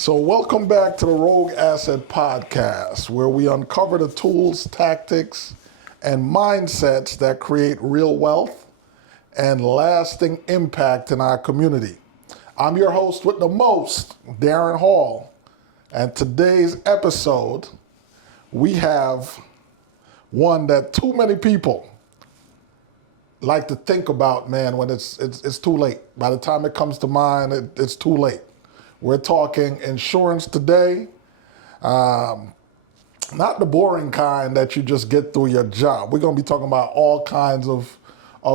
So welcome back to the Rogue Asset Podcast, where we uncover the tools, tactics, and mindsets that create real wealth and lasting impact in our community. I'm your host with the most, Daren Hall, and today's episode, we have one that too many people like to think about, man, when it's too late. By the time it comes to mind, it's too late. We're talking insurance today, not the boring kind that you just get through your job. We're going to be talking about all kinds of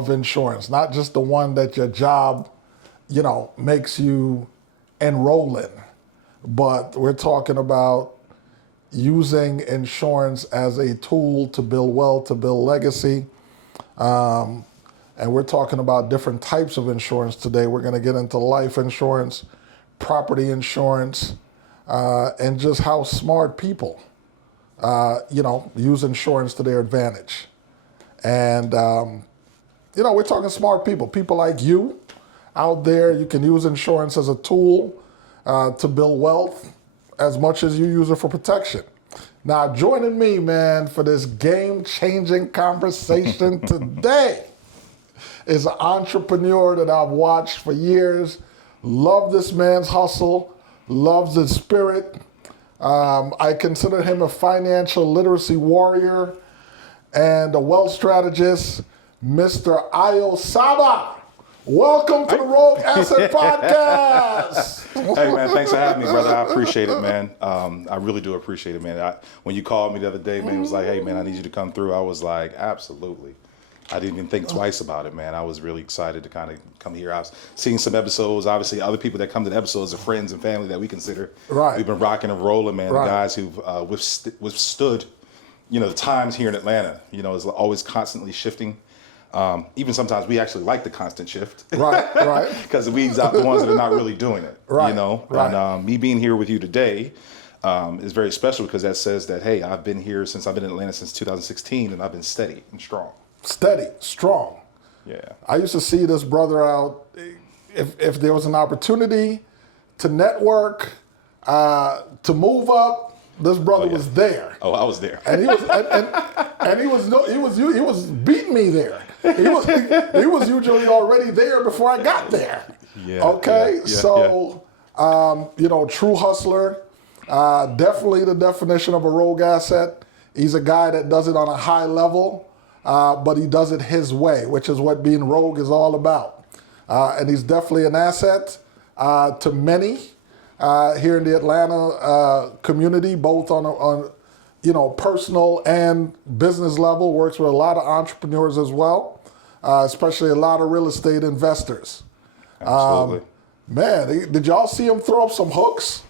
insurance, not just the one that your job, makes you enroll in. But we're talking about using insurance as a tool to build wealth, to build legacy. And we're talking about different types of insurance today. We're going to get into life insurance, property insurance, and just how smart people, use insurance to their advantage. And, we're talking smart people like you out there. You can use insurance as a tool to build wealth as much as you use it for protection. Now, joining me, man, for this game-changing conversation today is an entrepreneur that I've watched for years. Love this man's hustle, loves his spirit. I consider him a financial literacy warrior and a wealth strategist, Mr. Ayo Saba. Welcome to the Rogue Asset Podcast. Hey, man, thanks for having me, brother. I appreciate it, man. I really do appreciate it, man. When you called me the other day, man, it was like, hey, man, I need you to come through. I was like, absolutely. I didn't even think twice about it, man. I was really excited to kind of come here. I was seeing some episodes. Obviously, other people that come to the episodes are friends and family that we consider. Right. We've been rocking and rolling, man. Right. The guys who've withstood, the times here in Atlanta, is always constantly shifting. Even sometimes we actually like the constant shift. Right. Because it weeds out the ones that are not really doing it, Right. Right. And me being here with you today is very special because that says that, hey, I've been here since I've been in Atlanta since 2016 and I've been steady and strong. Steady, strong. Yeah. I used to see this brother out. If there was an opportunity to network, to move up, this brother was there. Oh, I was there. And he was and he was beating me there. He was usually already there before I got there. Yeah. Okay. Yeah, So true hustler. Definitely the definition of a rogue asset. He's a guy that does it on a high level. But he does it his way, which is what being rogue is all about. And he's definitely an asset to many here in the Atlanta community, both on personal and business level. Works with a lot of entrepreneurs as well, especially a lot of real estate investors. Absolutely. Man, did y'all see him throw up some hooks?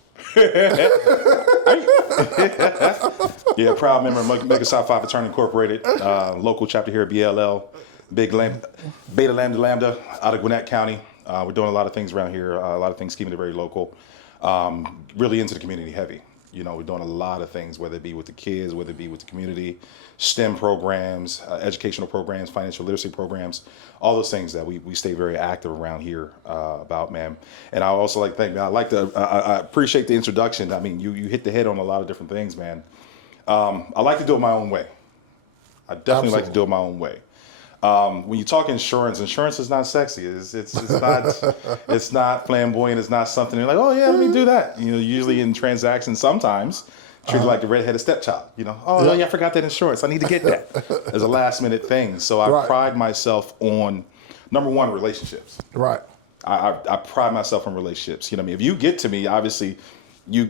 Yeah, proud member of Mega South 5 Fraternity Incorporated, local chapter here at BLL, Beta Lambda out of Gwinnett County. We're doing a lot of things around here, a lot of things keeping it very local, really into the community heavy. We're doing a lot of things, whether it be with the kids, whether it be with the community, STEM programs, educational programs, financial literacy programs, all those things that we stay very active around here about, man. And I also like to thank, man, I appreciate the introduction. I mean, you hit the head on a lot of different things, man. I like to do it my own way. I definitely like to do it my own way. When you talk insurance is not sexy. It's not flamboyant. It's not something you're like, oh yeah, let me do that. Usually in transactions, sometimes treated like the redheaded stepchild. Oh yeah, I forgot that insurance. I need to get that. As a last minute thing. So I pride myself on, number one, relationships. Right. I pride myself on relationships. If you get to me, obviously, you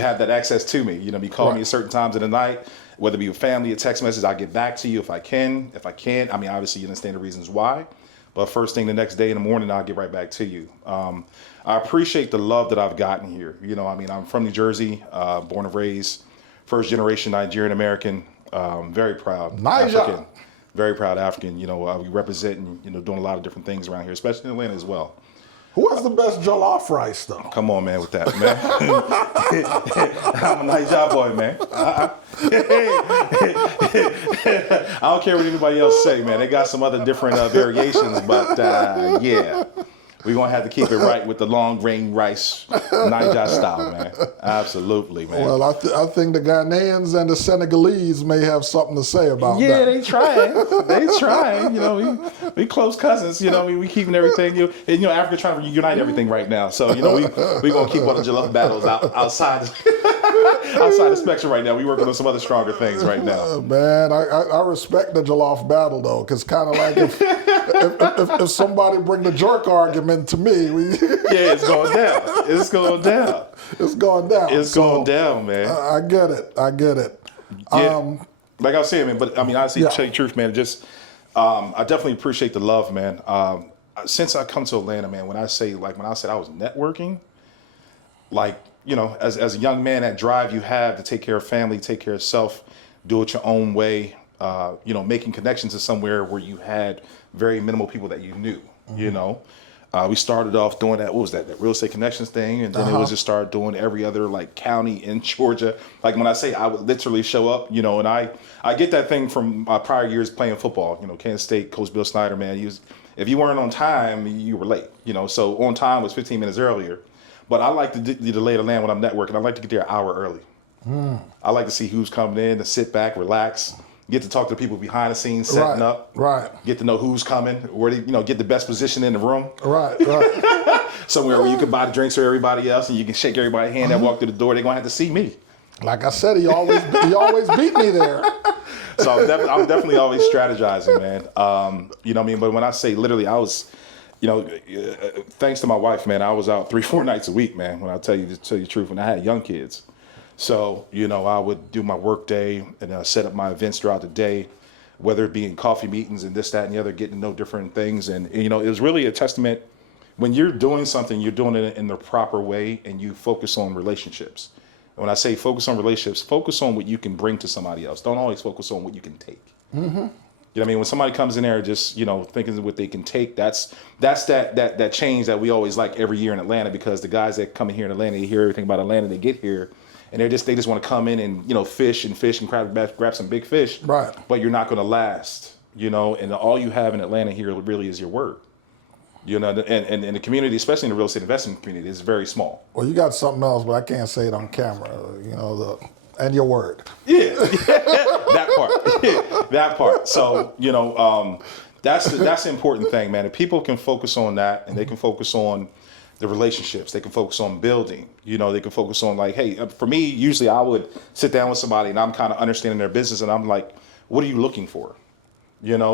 have that access to me. You call me at certain times of the night. Whether it be with family, a text message, I'll get back to you if I can. If I can't, obviously you understand the reasons why. But first thing the next day in the morning, I'll get right back to you. I appreciate the love that I've gotten here. I'm from New Jersey, born and raised, first generation Nigerian American, very proud African, very proud African. We represent and, doing a lot of different things around here, especially in Atlanta as well. Who has the best jollof rice, though? Come on, man, with that, man. I'm a nice job boy, man. I don't care what anybody else say, man. They got some other different variations, but yeah. We're going to have to keep it right with the long grain rice, Niger style, man. Absolutely, man. Well, I think the Ghanaians and the Senegalese may have something to say about that. Yeah, they trying. They trying. You know, we close cousins. You know, we keeping everything. Africa trying to reunite everything right now. So, we going to keep all the jollof battles outside the spectrum right now. We working on some other stronger things right now. Man, I respect the jollof battle, though, because kind of like if somebody bring the jerk argument to me, yeah, it's going down. It's going down. It's going down. It's going down, man. I get it. Yeah. Like I was saying, man, but I mean, honestly, to tell you the truth, man, I definitely appreciate the love, man. Since I come to Atlanta, man, when I said I was networking, as a young man, that drive you have to take care of family, take care of self, do it your own way, making connections to somewhere where you had very minimal people that you knew, we started off doing that. What was that real estate connections thing? And then it was just started doing every other county in Georgia. Like when I say I would literally show up, and I get that thing from my prior years playing football. Kansas State, Coach Bill Snyder, man, if you weren't on time, you were late, so on time was 15 minutes earlier. But I like to delay the land when I'm networking. I like to get there an hour early. I like to see who's coming in, to sit back, relax, get to talk to the people behind the scenes, setting up. Right. Get to know who's coming, where they, get the best position in the room. Right. Somewhere where you can buy the drinks for everybody else, and you can shake everybody's hand that walk through the door. They're gonna have to see me. Like I said, he always beat me there. So I'm definitely always strategizing, man. You know what I mean? But when I say literally, I was, thanks to my wife, man, I was out 3-4 nights a week, man. When I tell you the truth, when I had young kids. So, I would do my work day and set up my events throughout the day, whether it be in coffee meetings and this, that, and the other, getting to know different things. And it was really a testament. When you're doing something, you're doing it in the proper way, and you focus on relationships. And when I say focus on relationships, focus on what you can bring to somebody else. Don't always focus on what you can take. Mm-hmm. You know what I mean? When somebody comes in there just, thinking what they can take, that's that change that we always like every year in Atlanta, because the guys that come in here in Atlanta, they hear everything about Atlanta, they get here, and they just want to come in and, fish and grab some big fish. Right. But you're not going to last, and all you have in Atlanta here really is your word. And the community, especially in the real estate investment community, is very small. Well, you got something else, but I can't say it on camera, and your word. Yeah, that part. Yeah, that part. So, that's the important thing, man. If people can focus on that, and they can focus on the relationships, they can focus on building, they can focus on hey, for me, usually I would sit down with somebody and I'm kind of understanding their business, and I'm like, what are you looking for?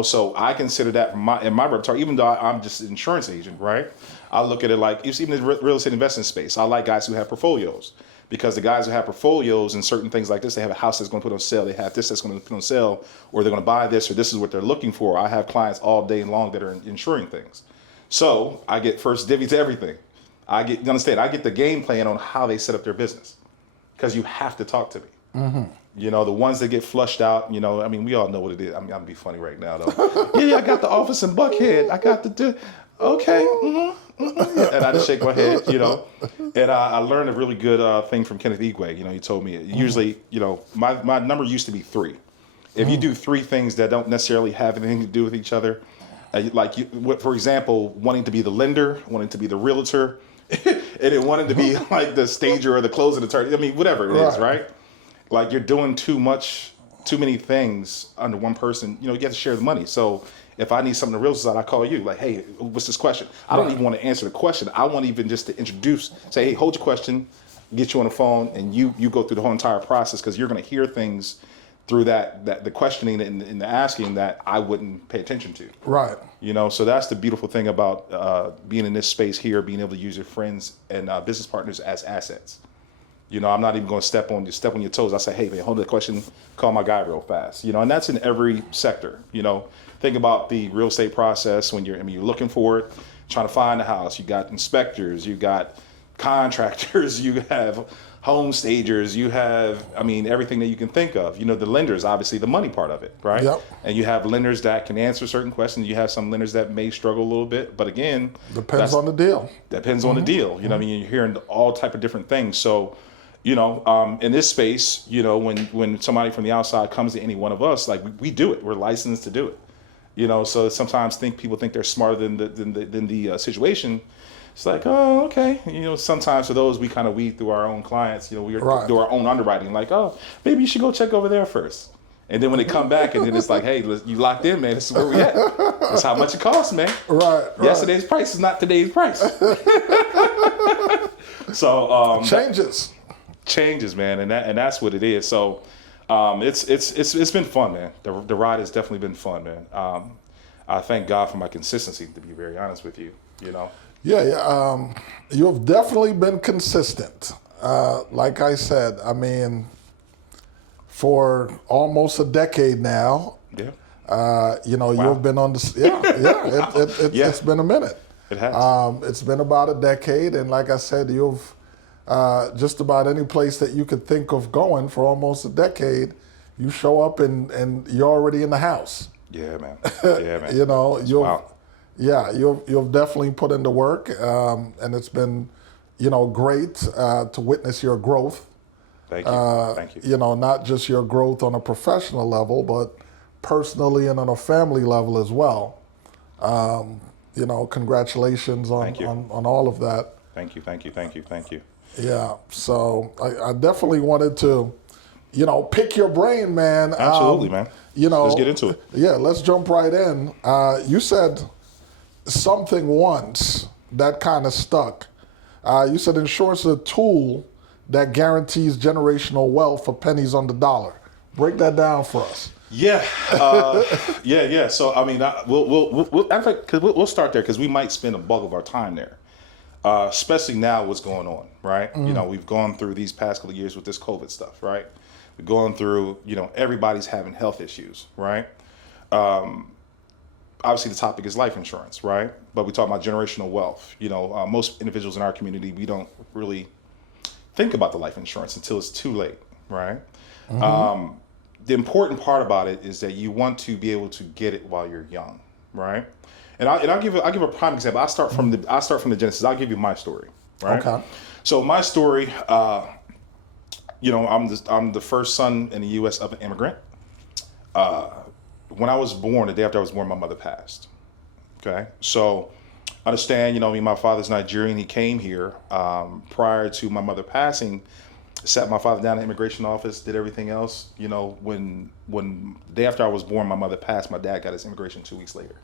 So I consider that in my repertoire, even though I'm just an insurance agent, right? I look at it even in the real estate investment space, I like guys who have portfolios, because the guys who have portfolios and certain things like this, they have a house that's going to put on sale, they have this that's going to put on sale, or they're going to buy this, or this is what they're looking for. I have clients all day long that are insuring things. So I get first divvy to everything. I get the game plan on how they set up their business, because you have to talk to me. Mm-hmm. The ones that get flushed out, we all know what it is. I'm going to be funny right now, though. Yeah, I got the office in Buckhead. I got okay. Mm-hmm, mm-hmm. And I just shake my head, And I learned a really good thing from Kenneth Igwe. He told me, usually, my number used to be 3. If you do 3 things that don't necessarily have anything to do with each other, for example, wanting to be the lender, wanting to be the realtor, and then wanting to be the stager or the closing attorney, whatever it is, right? You're doing too many things under one person. You have to share the money. So if I need something to real side, I call you. Hey, what's this question? I don't even want to answer the question. I want even just to introduce. Say, hey, hold your question. Get you on the phone, and you go through the whole entire process, because you're going to hear things through that the questioning and the asking that I wouldn't pay attention to. Right. So that's the beautiful thing about being in this space here, being able to use your friends and business partners as assets. I'm not even going to step on your toes. I say, hey, man, hold the question, call my guy real fast. And that's in every sector. Think about the real estate process when you're looking for it, trying to find a house. You got inspectors, you got contractors, you have home stagers, you have, everything that you can think of. The lenders, obviously the money part of it, right? Yep. And you have lenders that can answer certain questions. You have some lenders that may struggle a little bit, but again, depends on the deal. Depends on the deal. You're hearing all type of different things. So, in this space, when somebody from the outside comes to any one of us, we do it. We're licensed to do it. You know, so sometimes people think they're smarter than the situation. It's like, oh, okay. You know, sometimes for those, we kind of weed through our own clients. You know, we do our own underwriting. Like, oh, maybe you should go check over there first. And then when they come back, and then it's like, hey, you locked in, man. This is where we at. That's how much it costs, man. Right. Yesterday's price is not today's price. So changes, man, and that's what it is. So it's been fun, man. The ride has definitely been fun, man. I thank God for my consistency, to be very honest with you. You know. Yeah. You have definitely been consistent. Like I said, I mean, for almost a decade now. Yeah. You know, Wow. you've been on the. It's been a minute. It has. It's been about a decade, and like I said, you've just about any place that you could think of going for almost a decade, you show up and you're already in the house. Yeah, man. Yeah, man. You know, you've definitely put in the work, and it's been, you know, great to witness your growth. Thank you. Thank you. You know, not just your growth on a professional level, but personally and on a family level as well. You know, congratulations on all of that. Thank you. Yeah, so I definitely wanted to, you know, pick your brain, man. Absolutely, man. You know, let's get into it. Yeah, let's jump right in. You said something once that kind of stuck. You said insurance is a tool that guarantees generational wealth for pennies on the dollar. Break that down for us. Yeah, yeah. So I mean, we'll start there because we might spend a bulk of our time there, especially now what's going on, right? You know, we've gone through these past couple of years with this COVID stuff, right? We're going through, you know, everybody's having health issues, right? Obviously, the topic is life insurance, right? But we talk about generational wealth. You know, most individuals in our community, we don't really think about the life insurance until it's too late, right? The important part about it is that you want to be able to get it while you're young, right? And I'll give a prime example. I start from the genesis. I'll give you my story, right? Okay. So my story, you know, I'm the first son in the U.S. of an immigrant. When I was born, the day after I was born, my mother passed. Okay, so understand, you know, my father's Nigerian. He came here prior to my mother passing. Sat my father down in the immigration office, did everything else. You know, when the day after I was born, my mother passed, my dad got his immigration 2 weeks later.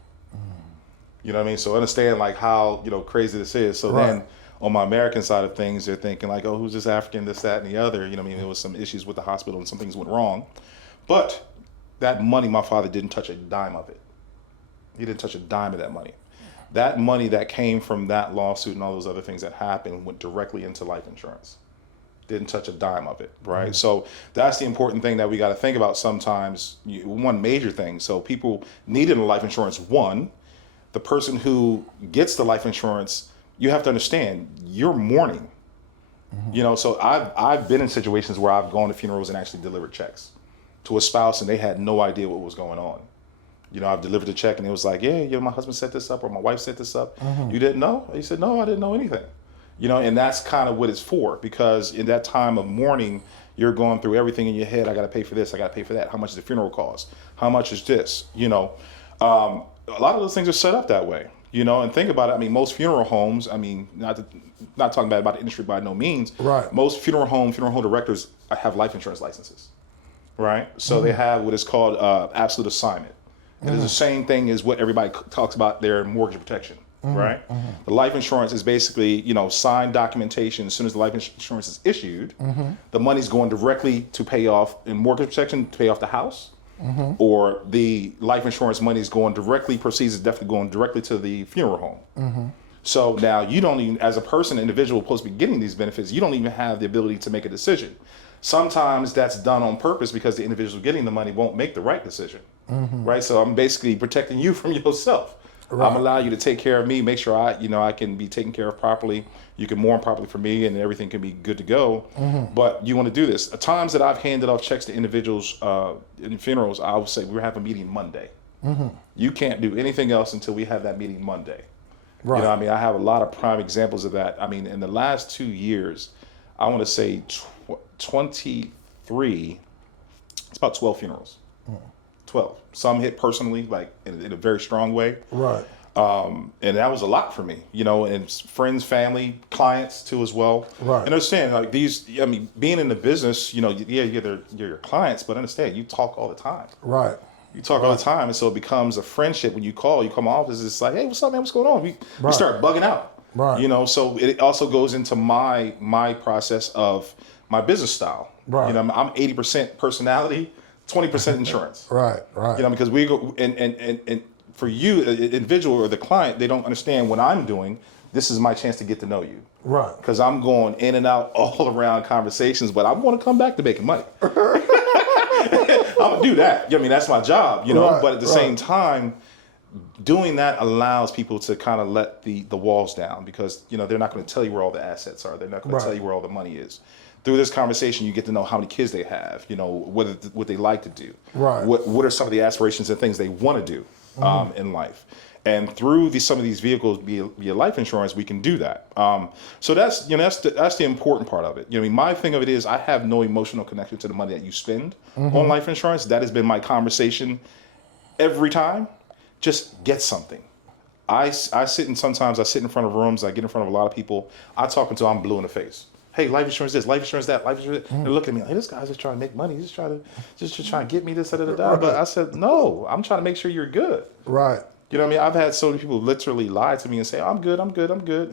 You know what I mean? So understand like how, you know, crazy this is. So then on my American side of things, they're thinking like, oh, who's this African, this, that, and the other. You know what I mean? There was some issues with the hospital and some things went wrong. But that money, my father didn't touch a dime of it. He didn't touch a dime of that money. That money that came from that lawsuit and all those other things that happened went directly into life insurance. Didn't touch a dime of it, right? So that's the important thing that we got to think about sometimes. One major thing. So people needed a life insurance. One, the person who gets the life insurance, you have to understand you're mourning. You know, so I've been in situations where I've gone to funerals and actually delivered checks to a spouse and they had no idea what was going on. You know, I've delivered a check and it was like, yeah, you know, my husband set this up or my wife set this up. You didn't know? He said, no, I didn't know anything. You know, and that's kind of what it's for, because in that time of mourning, you're going through everything in your head. I got to pay for this. I got to pay for that. How much does the funeral cost? How much is this? You know, a lot of those things are set up that way, you know, and think about it. I mean, most funeral homes, I mean, not talking bad about the industry by no means. Right. Most funeral home directors have life insurance licenses, right? So they have what is called absolute assignment. And it's the same thing as what everybody talks about their mortgage protection. Right? The life insurance is basically, you know, signed documentation. As soon as the life insurance is issued, the money's going directly to pay off in mortgage protection to pay off the house, or the life insurance money is going directly, proceeds is definitely going directly to the funeral home. So now you don't even, as a person, individual supposed to be getting these benefits, you don't even have the ability to make a decision. Sometimes that's done on purpose because the individual getting the money won't make the right decision, right? So I'm basically protecting you from yourself. Right. I'm allowing you to take care of me, make sure I can be taken care of properly. You can mourn properly for me, and everything can be good to go. But you want to do this. At times that I've handed off checks to individuals in funerals, I would say we have a meeting Monday. You can't do anything else until we have that meeting Monday. Right. You know what I mean? I have a lot of prime examples of that. I mean, in the last 2 years, I want to say 23, it's about 12 funerals. 12. Some hit personally, like in a very strong way. Right. And that was a lot for me, you know, and friends, family, clients too as well. Right. And understand, like these, I mean, being in the business, you know, yeah, you're your clients, but understand, you talk all the time. Right. You talk all the time, and so it becomes a friendship when you call. You come to office, it's like, hey, what's up, man? What's going on? We start bugging out. Right. You know, so it also goes into my process of my business style. Right. You know, I'm 80% personality, 20% insurance. Right. Right. You know, because we go and for you, the individual or the client, they don't understand what I'm doing. This is my chance to get to know you. Right. Because I'm going in and out all around conversations, but I'm going to come back to making money. I'm gonna do that. I mean, that's my job, you know. Right, but at the same time, doing that allows people to kind of let the walls down, because you know they're not going to tell you where all the assets are. They're not going to tell you where all the money is. Through this conversation, you get to know how many kids they have. You know, what they like to do. Right. What are some of the aspirations and things they want to do in life. And through some of these vehicles, via life insurance, we can do that. So that's the important part of it. You know, I mean, my thing of it is I have no emotional connection to the money that you spend on life insurance. That has been my conversation every time. Just get something. Sometimes I sit in front of rooms. I get in front of a lot of people. I talk until I'm blue in the face. Hey, life insurance this, life insurance that, life insurance. They look at me like, hey, this guy's just trying to make money. He's just trying to get me this, da, da, da, da. But I said, no, I'm trying to make sure you're good. Right. You know what I mean? I've had so many people literally lie to me and say, I'm good. And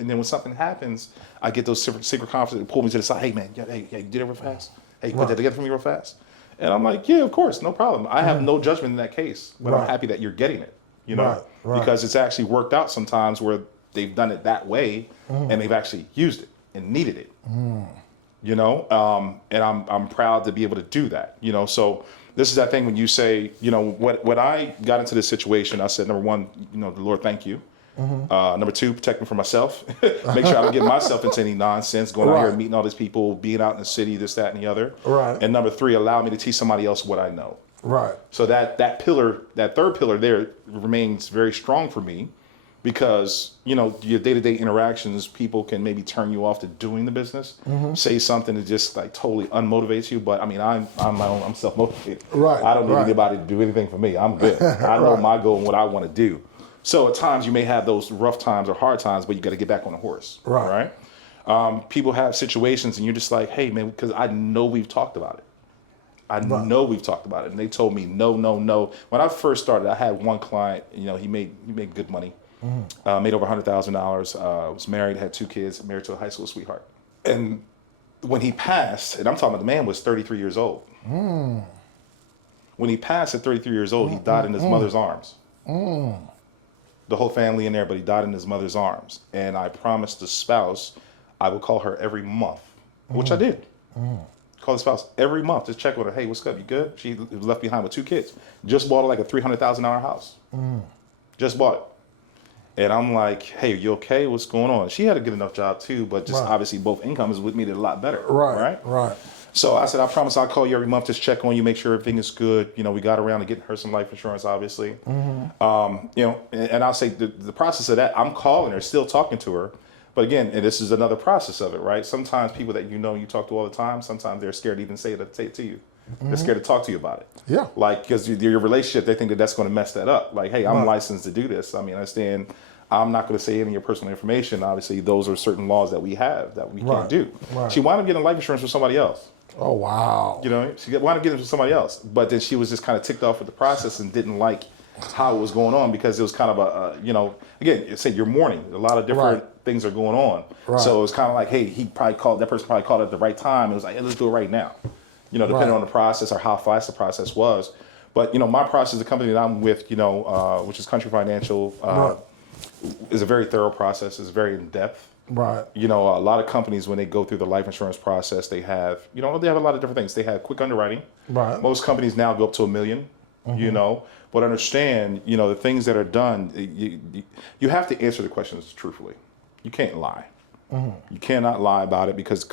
then when something happens, I get those secret conferences that pull me to the side. Hey, man, hey, you did it real fast? Hey, put that together for me real fast? And I'm like, yeah, of course, no problem. I have no judgment in that case, but I'm happy that you're getting it, you know? Right. Because it's actually worked out sometimes where they've done it that way and they've actually used it and needed it, you know? And I'm proud to be able to do that, you know? So this is that thing when you say, you know, when I got into this situation, I said, number one, you know, the Lord, thank you. Number two, protect me from myself. Make sure I don't get myself into any nonsense, going out here and meeting all these people, being out in the city, this, that, and the other. Right. And number three, allow me to teach somebody else what I know. Right. So that third pillar there remains very strong for me, because, you know, your day-to-day interactions, people can maybe turn you off to doing the business, say something that just like totally unmotivates you. But I mean, I'm self-motivated. Right. I don't need anybody to do anything for me. I'm good. I know my goal and what I want to do. So at times you may have those rough times or hard times, but you got to get back on the horse. Right. People have situations and you're just like, hey man, because I know we've talked about it. I know we've talked about it. And they told me, no. When I first started, I had one client, you know, he made good money. Made over $100,000, was married, had 2 kids, married to a high school sweetheart. And when he passed, and I'm talking about the man was 33 years old. When he passed at 33 years old, he died in his mother's arms. The whole family in there, but he died in his mother's arms. And I promised the spouse I would call her every month, which I did. Call the spouse every month, just check with her. Hey, what's up? You good? She was left behind with 2 kids. Just bought like a $300,000 house. Just bought it. And I'm like, hey, you okay? What's going on? She had a good enough job too, but just obviously both incomes with me did a lot better. Right. So I said, I promise I'll call you every month, just check on you, make sure everything is good. You know, we got around to getting her some life insurance, obviously. You know, and I'll say the process of that, I'm calling her, still talking to her. But again, and this is another process of it, right? Sometimes people that you know you talk to all the time, sometimes they're scared to even say it to you. They're scared to talk to you about it. Yeah. Like, because your relationship, they think that that's going to mess that up. Like, hey, I'm licensed to do this. I mean, I understand I'm not going to say any of your personal information. Obviously, those are certain laws that we have that we can't do. She wound up getting life insurance with somebody else. Oh, wow. You know, she wound up getting it with somebody else. But then she was just kind of ticked off with the process and didn't like how it was going on, because it was kind of a, you know, again, say you're mourning. A lot of different things are going on. So it was kind of like, hey, that person probably called at the right time. It was like, hey, let's do it right now. You know, depending on the process or how fast the process was. But, you know, my process, the company that I'm with, you know, which is Country Financial, is a very thorough process. It's very in-depth. Right. You know, a lot of companies, when they go through the life insurance process, they have a lot of different things. They have quick underwriting. Right. Most companies now go up to $1 million, you know. But understand, you know, the things that are done, you have to answer the questions truthfully. You can't lie. You cannot lie about it, because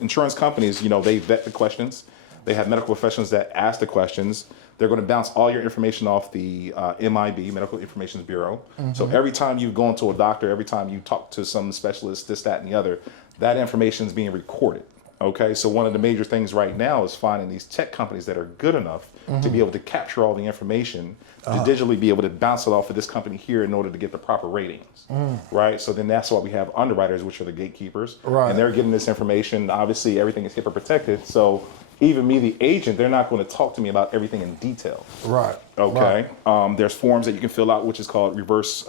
insurance companies, you know, they vet the questions. They have medical professionals that ask the questions. They're going to bounce all your information off the MIB, Medical Information Bureau. So every time you go into a doctor, every time you talk to some specialist, this, that, and the other, that information is being recorded. Okay, so one of the major things right now is finding these tech companies that are good enough to be able to capture all the information, to digitally be able to bounce it off of this company here in order to get the proper ratings, right? So then that's why we have underwriters, which are the gatekeepers, and they're getting this information. Obviously, everything is HIPAA protected, so even me, the agent, they're not going to talk to me about everything in detail. Right. Okay. There's forms that you can fill out, which is called reverse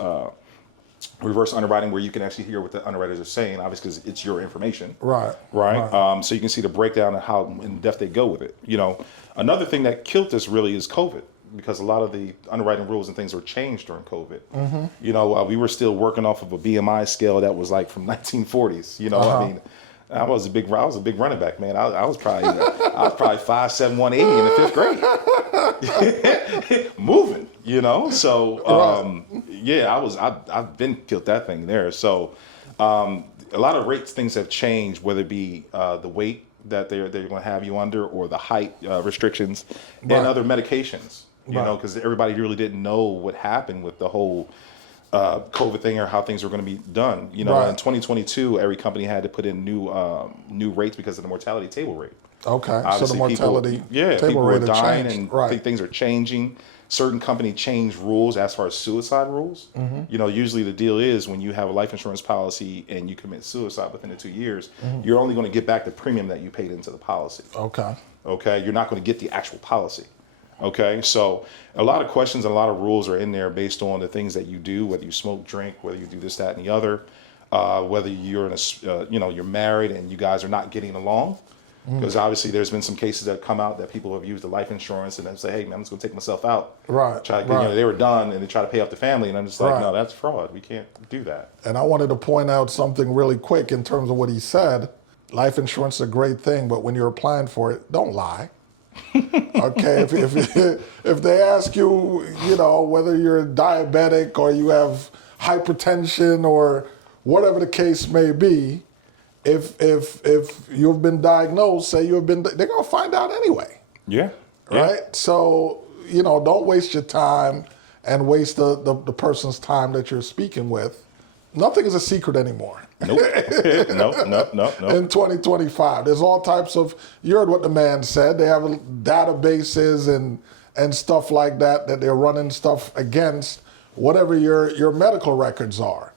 underwriting, where you can actually hear what the underwriters are saying, obviously, because it's your information. Right. So you can see the breakdown of how in depth they go with it. Another thing that killed this really is COVID, because a lot of the underwriting rules and things were changed during COVID. We were still working off of a BMI scale that was like from 1940s. I mean, I was a big running back, man. I was probably 5'7", 180 in the 5th grade. Moving, So I've been killed that thing there. So a lot of things have changed, whether it be the weight that they're going to have you under, or the height restrictions, and other medications. Because everybody really didn't know what happened with the whole COVID thing, or how things were going to be done. In 2022, every company had to put in new rates because of the mortality table rate. Okay, Obviously, so the mortality table people rate are dying, changed. and things are changing. Certain company changed rules as far as suicide rules. Usually the deal is when you have a life insurance policy and you commit suicide within the 2 years, you're only going to get back the premium that you paid into the policy. Okay, you're not going to get the actual policy. Okay, so a lot of questions and a lot of rules are in there based on the things that you do, whether you smoke, drink, whether you do this, that, and the other, whether you're in you're married and you guys are not getting along. Because obviously there's been some cases that come out that people have used the life insurance and then say, hey, man, I'm just going to take myself out. They were done and they try to pay off the family. And I'm just like, no, that's fraud. We can't do that. And I wanted to point out something really quick in terms of what he said. Life insurance is a great thing, but when you're applying for it, don't lie. Okay, if they ask you, whether you're diabetic or you have hypertension or whatever the case may be, if you've been diagnosed, they're gonna find out anyway. Yeah. Right. So don't waste your time and waste the person's time that you're speaking with. Nothing is a secret anymore. Nope. Nope. In 2025, there's all types of. You heard what the man said. They have databases and stuff like that they're running stuff against, whatever your medical records are,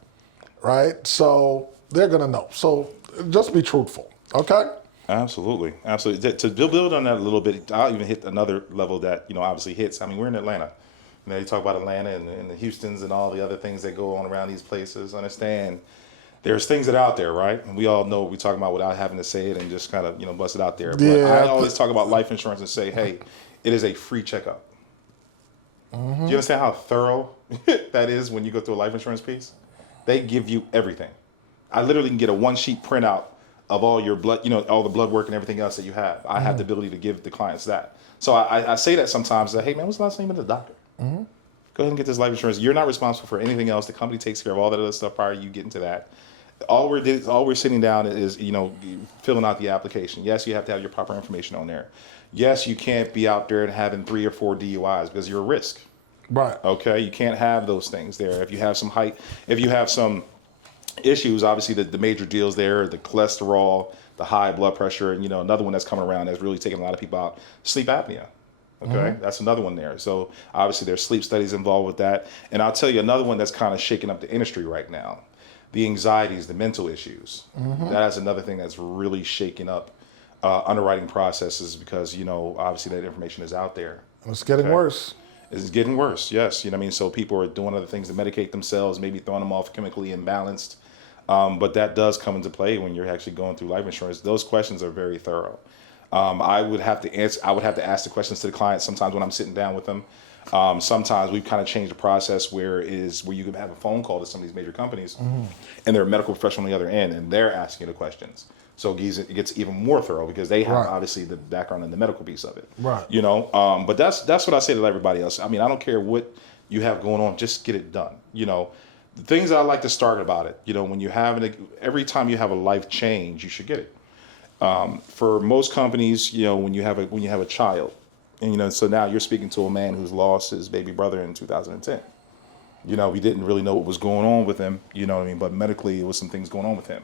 right? So they're gonna know. So just be truthful, okay? Absolutely. To build on that a little bit, I'll even hit another level that obviously hits. I mean, we're in Atlanta. You talk about Atlanta and the Houstons and all the other things that go on around these places. Understand, there's things that are out there, right? And we all know what we're talking about without having to say it and just kind of bust it out there. But I always talk about life insurance and say, hey, it is a free checkup. Do you understand how thorough that is when you go through a life insurance piece? They give you everything. I literally can get a one-sheet printout of all your blood, all the blood work and everything else that you have. I have the ability to give the clients that. So I say that sometimes, hey, man, when's the last time you been to the doctor? Go ahead and get this life insurance. You're not responsible for anything else. The company takes care of all that other stuff prior to you getting to that. All we're sitting down is, filling out the application. Yes, you have to have your proper information on there. Yes, you can't be out there and having 3 or 4 DUIs because you're a risk. Right. Okay, you can't have those things there. If you have some issues, obviously the major deals there, the cholesterol, the high blood pressure, and another one that's coming around that's really taking a lot of people out, sleep apnea. Okay, that's another one there. So obviously there's sleep studies involved with that. And I'll tell you another one that's kind of shaking up the industry right now, the anxieties, the mental issues. That's another thing that's really shaking up underwriting processes because, obviously that information is out there. It's getting worse. It's getting worse, yes. So people are doing other things to medicate themselves, maybe throwing them off chemically imbalanced. But that does come into play when you're actually going through life insurance. Those questions are very thorough. I would have to ask the questions to the client sometimes when I'm sitting down with them. Sometimes we've kind of changed the process where you can have a phone call to some of these major companies and they're a medical professional on the other end and they're asking the questions. So it gets even more thorough because they have obviously the background and the medical piece of it. Right. But that's what I say to everybody else. I mean, I don't care what you have going on, just get it done. The things that I like to start about it, when you have every time you have a life change, you should get it. For most companies, when you have a child, and so now you're speaking to a man who's lost his baby brother in 2010. We didn't really know what was going on with him, but medically it was some things going on with him.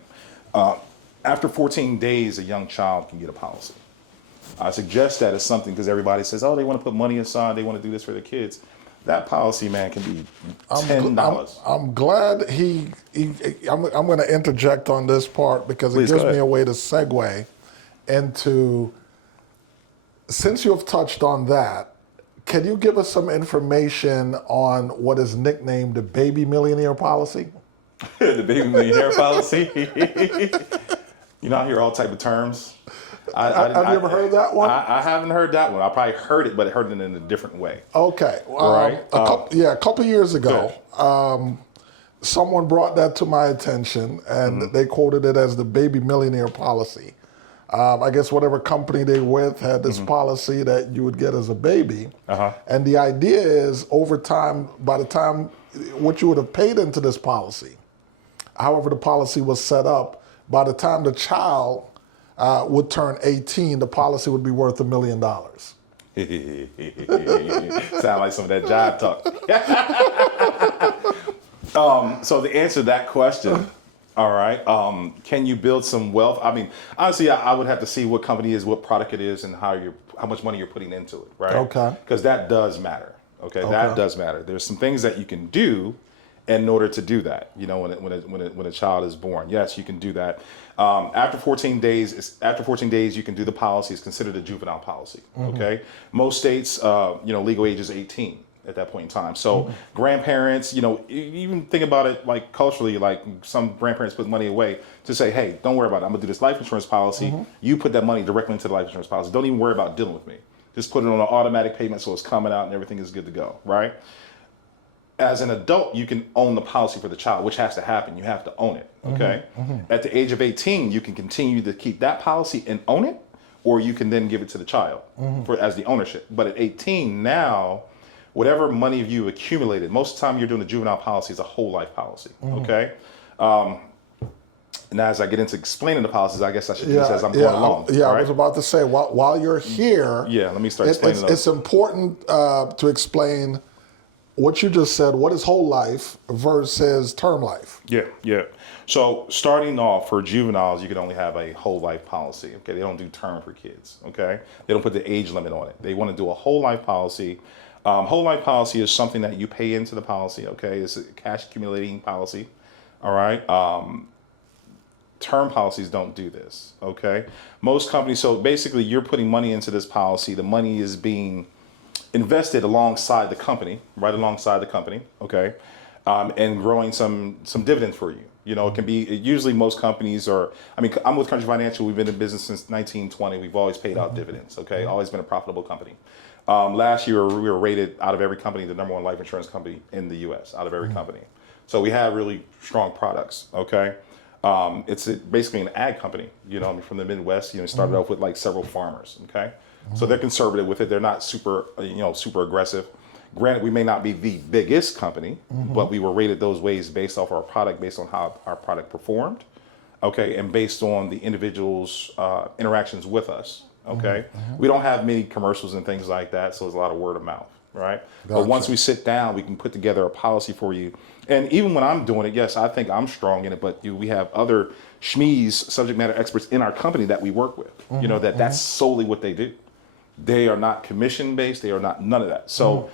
After 14 days, a young child can get a policy. I suggest that as something because everybody says, oh, they want to put money aside, they want to do this for their kids. That policy, man, can be $10. I'm glad I'm going to interject on this part because it gives me a way to segue into, since you have touched on that, can you give us some information on what is nicknamed the baby millionaire policy? The baby millionaire policy? You know, I hear all type of terms. Have you ever heard that one? I haven't heard that one. I probably heard it, but heard it in a different way. Okay. Right. A couple years ago, someone brought that to my attention, and they quoted it as the baby millionaire policy. I guess whatever company they were with had this policy that you would get as a baby. And the idea is over time, by the time what you would have paid into this policy, however the policy was set up, by the time the child would turn 18, the policy would be worth $1 million. Sound like some of that jive talk. So to answer that question, all right, can you build some wealth? I mean, honestly, I would have to see what company it is, what product it is, and how much money you're putting into it, right? Okay. Because that does matter. Okay, that does matter. There's some things that you can do in order to do that. You know, when a child is born, yes, you can do that. After 14 days, you can do the policy. It's considered a juvenile policy. Okay, most states, legal age is 18 at that point in time. So grandparents, even think about it like culturally, like some grandparents put money away to say, hey, don't worry about it. I'm gonna do this life insurance policy. You put that money directly into the life insurance policy. Don't even worry about dealing with me. Just put it on an automatic payment so it's coming out and everything is good to go, right? As an adult, you can own the policy for the child, which has to happen. You have to own it, okay? At the age of 18, you can continue to keep that policy and own it, or you can then give it to the child as the ownership. But at 18 now, whatever money you accumulated, most of the time you're doing a juvenile policy is a whole life policy, okay? And as I get into explaining the policies, I guess I should do this as I'm going along. I was about to say, while you're here, let me start explaining it's important to explain what you just said. What is whole life versus term life? Yeah. So starting off for juveniles, you can only have a whole life policy. Okay, they don't do term for kids. Okay, they don't put the age limit on it. They want to do a whole life policy. Whole life policy is something that you pay into the policy. Okay, it's a cash accumulating policy. All right. Term policies don't do this. Okay, most companies. So basically, you're putting money into this policy. The money is being invested alongside the company, okay, and growing some dividends for you. It can be, usually most companies are, I'm with Country Financial, we've been in business since 1920, we've always paid out dividends, okay, always been a profitable company. Last year, we were rated out of every company, the #1 life insurance company in the US, out of every company. So we have really strong products, okay. It's basically an ag company, from the Midwest, started off with like several farmers, okay. So they're conservative with it. They're not super aggressive. Granted, we may not be the biggest company, but we were rated those ways based off our product, based on how our product performed, okay, and based on the individual's interactions with us, okay. We don't have many commercials and things like that, so there's a lot of word of mouth, right? Gotcha. But once we sit down, we can put together a policy for you. And even when I'm doing it, yes, I think I'm strong in it, but we have other SMEs, subject matter experts in our company that we work with, that's solely what they do. They are not commission based. They are not none of that. So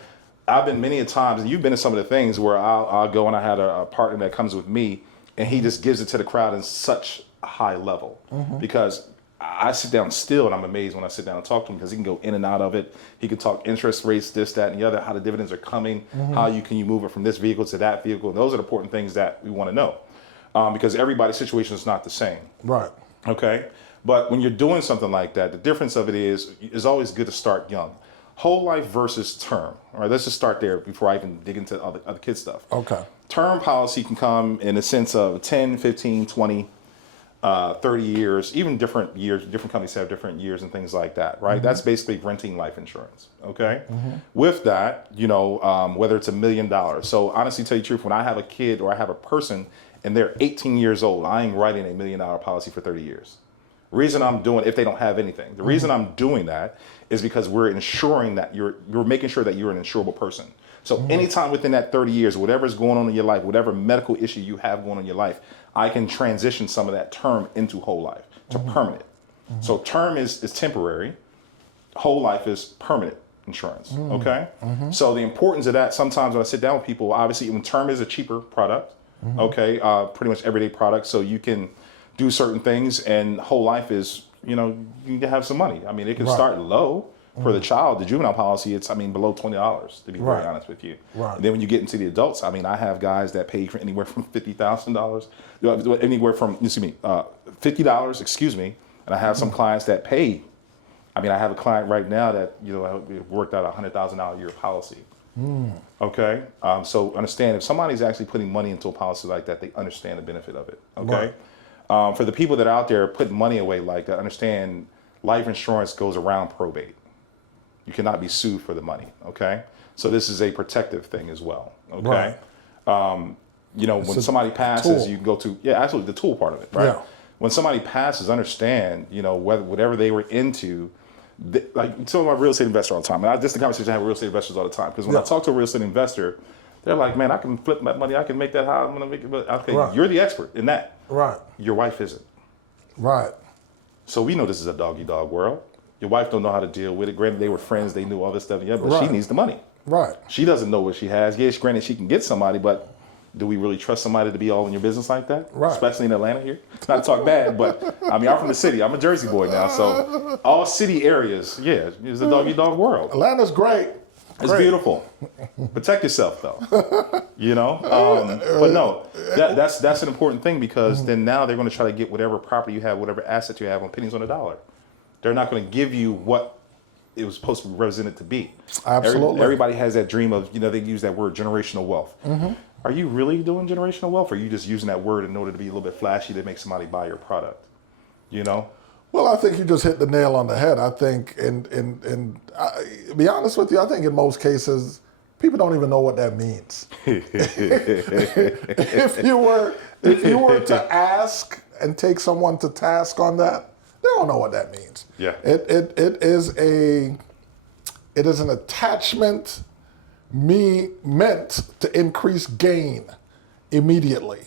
I've been many a times, and you've been in some of the things where I'll go and I had a partner that comes with me and he just gives it to the crowd in such a high level because I sit down still and I'm amazed when I sit down and talk to him because he can go in and out of it. He can talk interest rates, this, that, and the other, how the dividends are coming, how you move it from this vehicle to that vehicle. And those are the important things that we want to know because everybody's situation is not the same. Right. Okay. But when you're doing something like that, the difference of it is it's always good to start young. Whole life versus term. All right, let's just start there before I even dig into other kid stuff. Okay. Term policy can come in a sense of 10, 15, 20, 30 years, even different years. Different companies have different years and things like that, right? That's basically renting life insurance, okay? With that, whether it's $1 million. So honestly, tell you the truth, when I have a kid or I have a person and they're 18 years old, I ain't writing $1 million policy for 30 years. Reason I'm doing, if they don't have anything, the reason I'm doing that is because we're ensuring that you're making sure that you're an insurable person. So anytime within that 30 years, whatever's going on in your life, whatever medical issue you have going on in your life, I can transition some of that term into whole life to permanent. So term is temporary, whole life is permanent insurance. Okay. So the importance of that, sometimes when I sit down with people, obviously when term is a cheaper product, okay, pretty much everyday product, so you can do certain things, and whole life is, you need to have some money. I mean, it can start low. For the child, the juvenile policy, it's below $20, to be very honest with you. And then when you get into the adults, I have guys that pay for anywhere from $50,000, anywhere from $50, excuse me, and I have some clients that pay. I have a client right now that worked out a $100,000 a year policy. Okay, so understand, if somebody's actually putting money into a policy like that, they understand the benefit of it. Okay, for the people that are out there putting money away like that, understand life insurance goes around probate. You cannot be sued for the money, okay? So this is a protective thing as well, okay? When somebody passes, tool. you can go to, absolutely, the tool part of it, right? Yeah. When somebody passes, understand, whatever they were into, like some of my real estate investors all the time, and this is the conversation I have with real estate investors all the time, because when I talk to a real estate investor, they're like, man, I can flip that money, I can make that high, I'm gonna make it, but okay, you're the expert in that. Right. Your wife isn't. Right. So we know this is a dog-eat-dog world. Your wife don't know how to deal with it. Granted, they were friends, they knew all this stuff, but she needs the money. Right. She doesn't know what she has. Yes, granted, she can get somebody, but do we really trust somebody to be all in your business like that? Right. Especially in Atlanta here. Not to talk bad, but I'm from the city. I'm a Jersey boy now, so all city areas, it's a dog-eat-dog world. Atlanta's great. It's beautiful. Protect yourself, though. But no, that's an important thing, because then now they're going to try to get whatever property you have, whatever asset you have, on pennies on the dollar. They're not going to give you what it was supposed to be represented to be. Absolutely. Everybody has that dream of, they use that word, generational wealth. Are you really doing generational wealth, or are you just using that word in order to be a little bit flashy to make somebody buy your product? Well, I think you just hit the nail on the head. I think, to be honest with you, I think in most cases, people don't even know what that means. If you were to ask and take someone to task on that, they don't know what that means. Yeah. It is an attachment meant to increase gain immediately.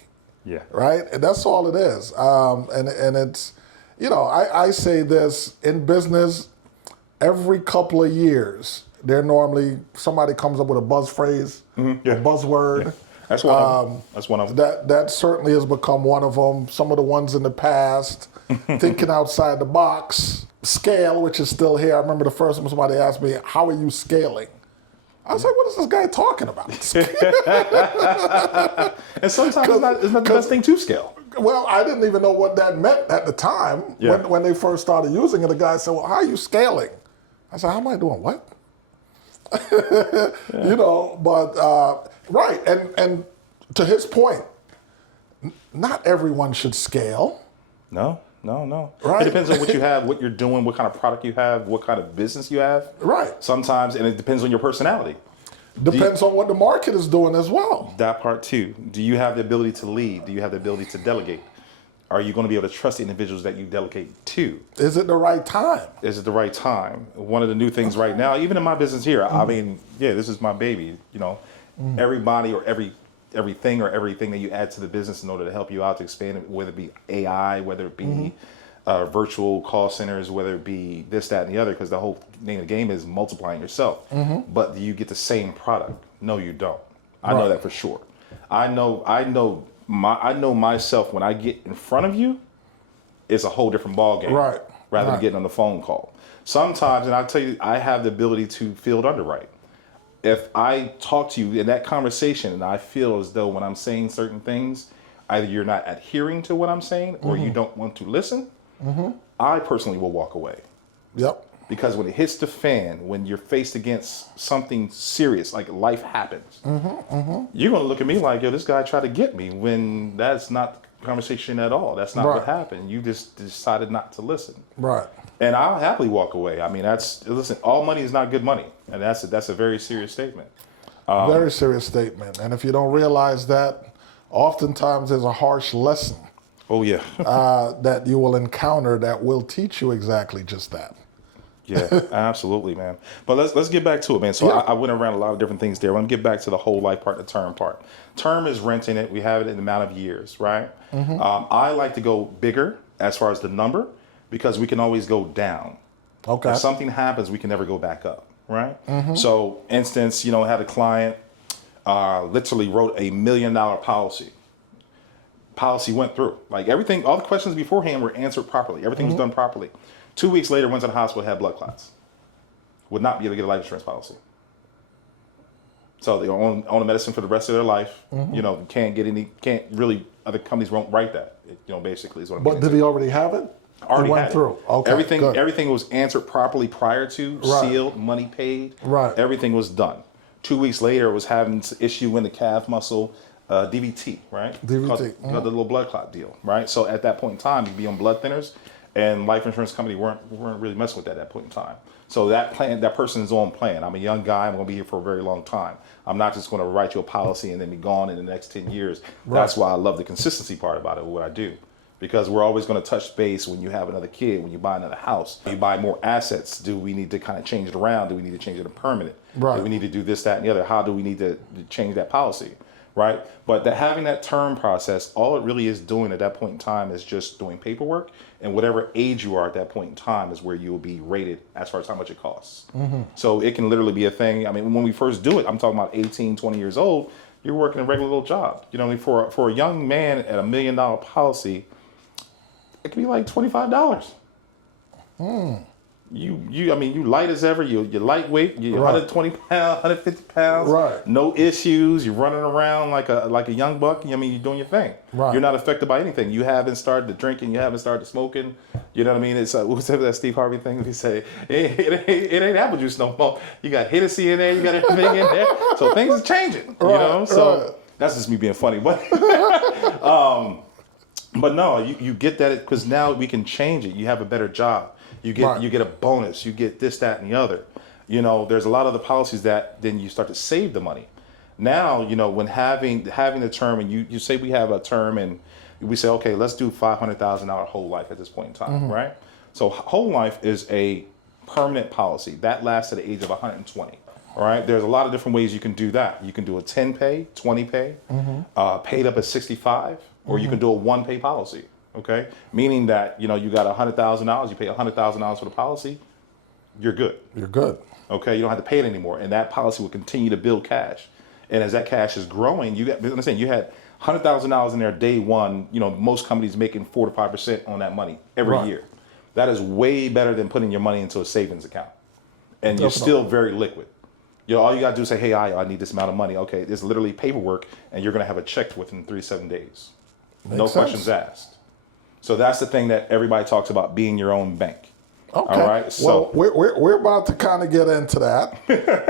Yeah. Right? And that's all it is. And it's, I say this in business, every couple of years, somebody comes up with a buzz phrase, a buzzword. Yeah. That's one of them. That certainly has become one of them. Some of the ones in the past, thinking outside the box, scale, which is still here. I remember the first time somebody asked me, how are you scaling? I was like, what is this guy talking about? And sometimes it's not the best thing to scale. Well, I didn't even know what that meant at the time when they first started using it. The guy said, well, how are you scaling? I said, how am I doing what? Right. And to his point, not everyone should scale. No. Right. It depends on what you have, what you're doing, what kind of product you have, what kind of business you have. Right. Sometimes, and it depends on your personality. Depends on what the market is doing as well. That part too. Do you have the ability to lead? Do you have the ability to delegate? Are you going to be able to trust the individuals that you delegate to? Is it the right time? Is it the right time? One of the new things right now, even in my business here, this is my baby. Everybody or everything that you add to the business in order to help you out to expand it, whether it be AI, whether it be virtual call centers, whether it be this, that, and the other, because the whole name of the game is multiplying yourself. But do you get the same product? No, you don't. I know that for sure. I know myself when I get in front of you, it's a whole different ball game. Right. Rather than getting on the phone call. Sometimes, and I'll tell you, I have the ability to field underwrite. If I talk to you in that conversation and I feel as though when I'm saying certain things, either you're not adhering to what I'm saying or you don't want to listen, I personally will walk away. Yep. Because when it hits the fan, when you're faced against something serious, like life happens, you're going to look at me like, yo, this guy tried to get me, when that's not the conversation at all. That's not what happened. You just decided not to listen. Right. And I'll happily walk away. I mean, listen, all money is not good money. And that's a very serious statement. Very serious statement. And if you don't realize that, oftentimes there's a harsh lesson Oh, yeah. that you will encounter that will teach you exactly just that. Yeah, absolutely, man. But let's get back to it, man. So Yeah. I went around a lot of different things there. I want to get back to the whole life part, the term part. Term is renting it. We have it in the amount of years, right? I like to go bigger as far as the number because we can always go down. Okay. If something happens, we can never go back up, right? So, instance, I had a client literally wrote $1 million policy. Policy went through. Like everything, all the questions beforehand were answered properly. Everything was done properly. 2 weeks later, went to the hospital, had blood clots. Would not be able to get a life insurance policy. So they own a medicine for the rest of their life. Can't really, other companies won't write that. Basically is what I'm But getting did to. he already have it? Already It went had through. it. Okay. Good. Everything was answered properly prior to, Right. sealed, money paid. Right. Everything was done. 2 weeks later, it was having an issue in the calf muscle, DVT, right? DVT. Called the little blood clot deal, right? So at that point in time, you'd be on blood thinners, and life insurance company weren't really messing with that at that point in time. So that person's on plan. I'm a young guy. I'm going to be here for a very long time. I'm not just going to write you a policy and then be gone in the next 10 years. Right. That's why I love the consistency part about it, what I do. Because we're always going to touch base when you have another kid, when you buy another house, you buy more assets. Do we need to kind of change it around? Do we need to change it to permanent? Right. Do we need to do this, that, and the other? How do we need to change that policy? Right? But having that term process, all it really is doing at that point in time is just doing paperwork. And whatever age you are at that point in time is where you will be rated as far as how much it costs. So it can literally be a thing. I mean, when we first do it, I'm talking about 18, 20 years old, you're working a regular little job. For a young man at $1 million policy, it could be like $25. You light as ever. You're lightweight. You're Right. 120 pounds, 150 pounds. Right. No issues. You're running around like a young buck. You're doing your thing. Right. You're not affected by anything. You haven't started to drinking. You haven't started smoking. You know what I mean? It's what's that Steve Harvey thing? We say it ain't apple juice no more. You got Hennessy in there. You got everything in there. So things are changing. Right, So right. that's just me being funny, but. But no, you get that because now we can change it. You have a better job. You get Right. you get a bonus. You get this, that, and the other. There's a lot of the policies that then you start to save the money. Now, when having the term and you say we have a term and we say, okay, let's do $500,000 whole life at this point in time, right? So whole life is a permanent policy that lasts to the age of 120. All right. There's a lot of different ways you can do that. You can do a 10 pay, 20 pay, paid up at 65, or you can do a 1 pay policy. Okay. Meaning that, you got $100,000, you pay $100,000 for the policy, you're good. You're good. Okay. You don't have to pay it anymore. And that policy will continue to build cash. And as that cash is growing, you had $100,000 in there day one. Most companies making 4 to 5% on that money every Right. year. That is way better than putting your money into a savings account. And you're still very liquid. All you got to do is say, hey, I need this amount of money. Okay, it's literally paperwork, and you're going to have it checked within 3 to 7 days. No Makes questions sense. asked. So that's the thing that everybody talks about, being your own bank. Okay. All right. So Well, we're about to kind of get into that,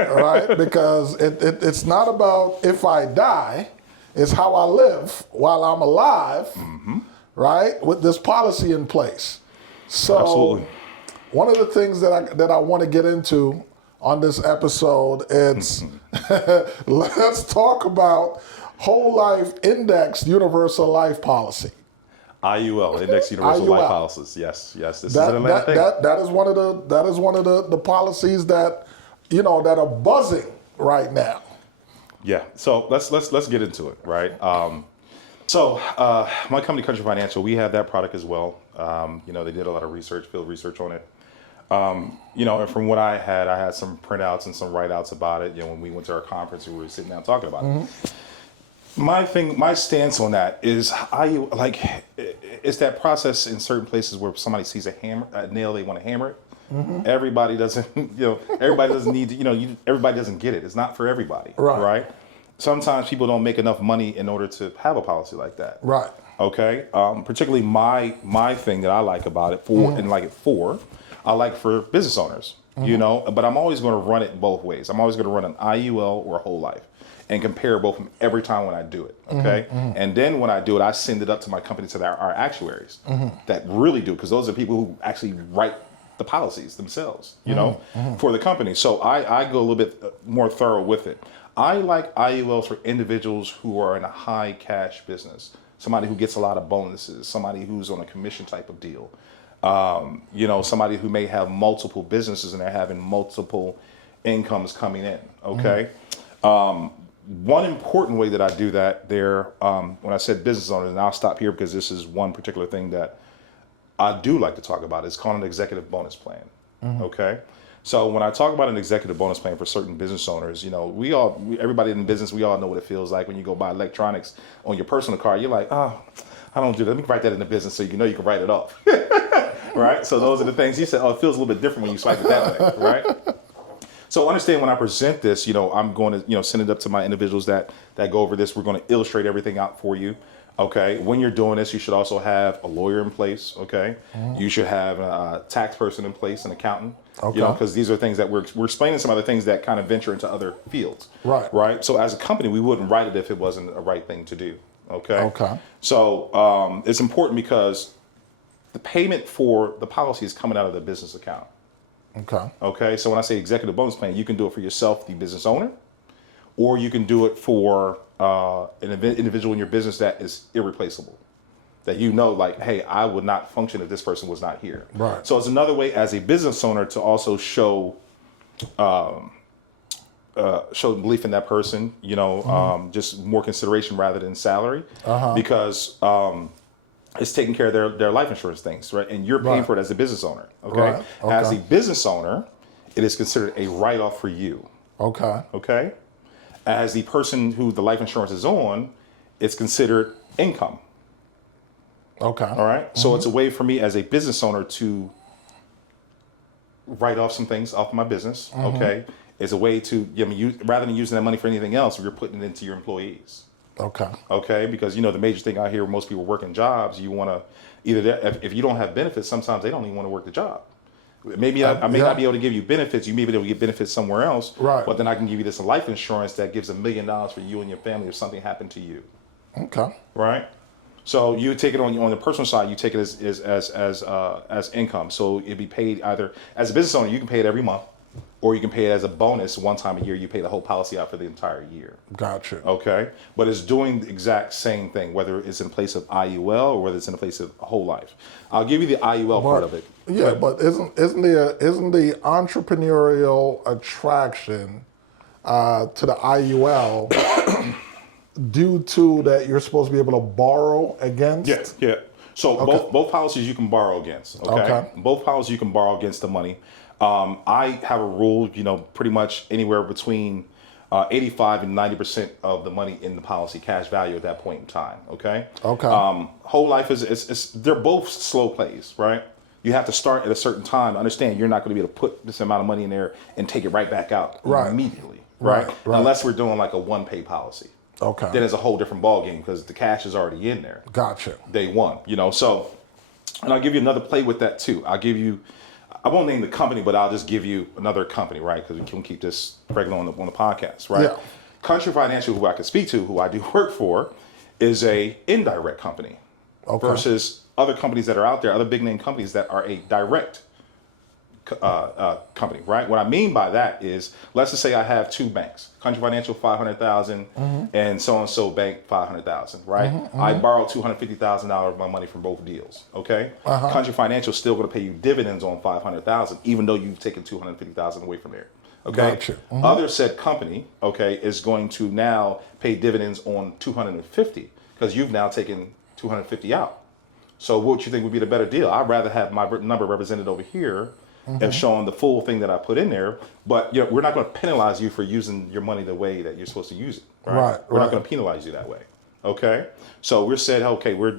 all right? Because it's not about if I die, it's how I live while I'm alive, right? With this policy in place. So Absolutely. one of the things that I want to get into on this episode, it's let's talk about whole life indexed universal life policy. IUL, Index Universal IUL. Life Policies. Yes. This is an Atlanta thing. That is one of the policies that that are buzzing right now. Yeah. So let's get into it, right? My company, Country Financial, we have that product as well. They did a lot of field research on it. And from what I had some printouts and some write-outs about it. When we went to our conference, we were sitting down talking about it. My stance on that is it's that process in certain places where somebody sees a nail, they want to hammer it. Everybody doesn't, everybody doesn't need to, everybody doesn't get it. It's not for everybody, right? Sometimes people don't make enough money in order to have a policy like that. Right. Okay. Particularly my thing that I like about it I like for business owners, but I'm always going to run it both ways. I'm always going to run an IUL or a whole life and compare both of them every time when I do it. Okay. And then when I do it, I send it up to my company, to our actuaries that really do, because those are people who actually write the policies themselves, for the company. So I go a little bit more thorough with it. I like IULs for individuals who are in a high cash business, somebody who gets a lot of bonuses, somebody who's on a commission type of deal. Somebody who may have multiple businesses and they're having multiple incomes coming in. Okay. One important way that I do that there, when I said business owners, and I'll stop here because this is one particular thing that I do like to talk about. It's called an executive bonus plan. Okay. So when I talk about an executive bonus plan for certain business owners, everybody in business, we all know what it feels like when you go buy electronics on your personal car. You're like, oh, I don't do that. Let me write that in the business so you can write it off. Right? So those are the things you said, it feels a little bit different when you swipe it that way, right? So understand when I present this, I'm going to, send it up to my individuals that go over this. We're going to illustrate everything out for you. Okay. When you're doing this, you should also have a lawyer in place. Okay. You should have a tax person in place, an accountant. Okay. Because these are things that we're explaining some other things that kind of venture into other fields. Right. Right. So as a company, we wouldn't write it if it wasn't a right thing to do. Okay. Okay. So it's important because the payment for the policy is coming out of the business account. Okay. Okay. So when I say executive bonus plan, you can do it for yourself, the business owner, or you can do it for an individual in your business that is irreplaceable. That like, hey, I would not function if this person was not here. Right. So it's another way as a business owner to also show belief in that person. Just more consideration rather than salary, because it's taking care of their life insurance things, right? And you're paying for it as a business owner, okay? Right. Okay? As a business owner, it is considered a write-off for you. Okay. Okay? As the person who the life insurance is on, it's considered income. Okay. All right? So it's a way for me as a business owner to write off some things off my business, okay? It's a way to, rather than using that money for anything else, you're putting it into your employees. Okay. Okay, because the major thing I hear most people working jobs, you want to if you don't have benefits, sometimes they don't even want to work the job. Maybe I may not be able to give you benefits. You may be able to get benefits somewhere else. Right. But then I can give you this life insurance that gives $1 million for you and your family if something happened to you. Okay. Right. So you take it on the personal side. You take it as income. So it'd be paid either as a business owner. You can pay it every month. Or you can pay it as a bonus one time a year. You pay the whole policy out for the entire year. Gotcha. Okay. But it's doing the exact same thing, whether it's in place of IUL or whether it's in place of whole life. I'll give you the IUL part of it. Yeah, but isn't the entrepreneurial attraction to the IUL due to that you're supposed to be able to borrow against? Yeah. So both policies you can borrow against. Okay. Both policies you can borrow against the money. I have a rule, pretty much anywhere between 85 and 90% of the money in the policy cash value at that point in time. Okay. Okay. Whole life is they're both slow plays, right? You have to start at a certain time. Understand you're not going to be able to put this amount of money in there and take it right back out immediately, right? Unless we're doing like a one-pay policy. Okay. Then it's a whole different ballgame because the cash is already in there. Gotcha. Day one, So, and I'll give you another play with that too. I won't name the company, but I'll just give you another company, right? Because we can keep this regular on the podcast, right? Yeah. Country Financial, who I can speak to, who I do work for, is a indirect company versus other companies that are out there, other big name companies that are a direct company, right? What I mean by that is, let's just say I have two banks, Country Financial $500,000 and so bank $500,000, right? I borrowed $250,000 of my money from both deals, okay? Country Financial is still going to pay you dividends on $500,000, even though you've taken $250,000 away from there. Okay. Gotcha. Other said company, is going to now pay dividends on $250 because you've now taken $250 out. So what you think would be the better deal? I'd rather have my number represented over here and showing the full thing that I put in there, but we're not going to penalize you for using your money the way that you're supposed to use it. Right. We're not going to penalize you that way. Okay. So we're said, okay, we're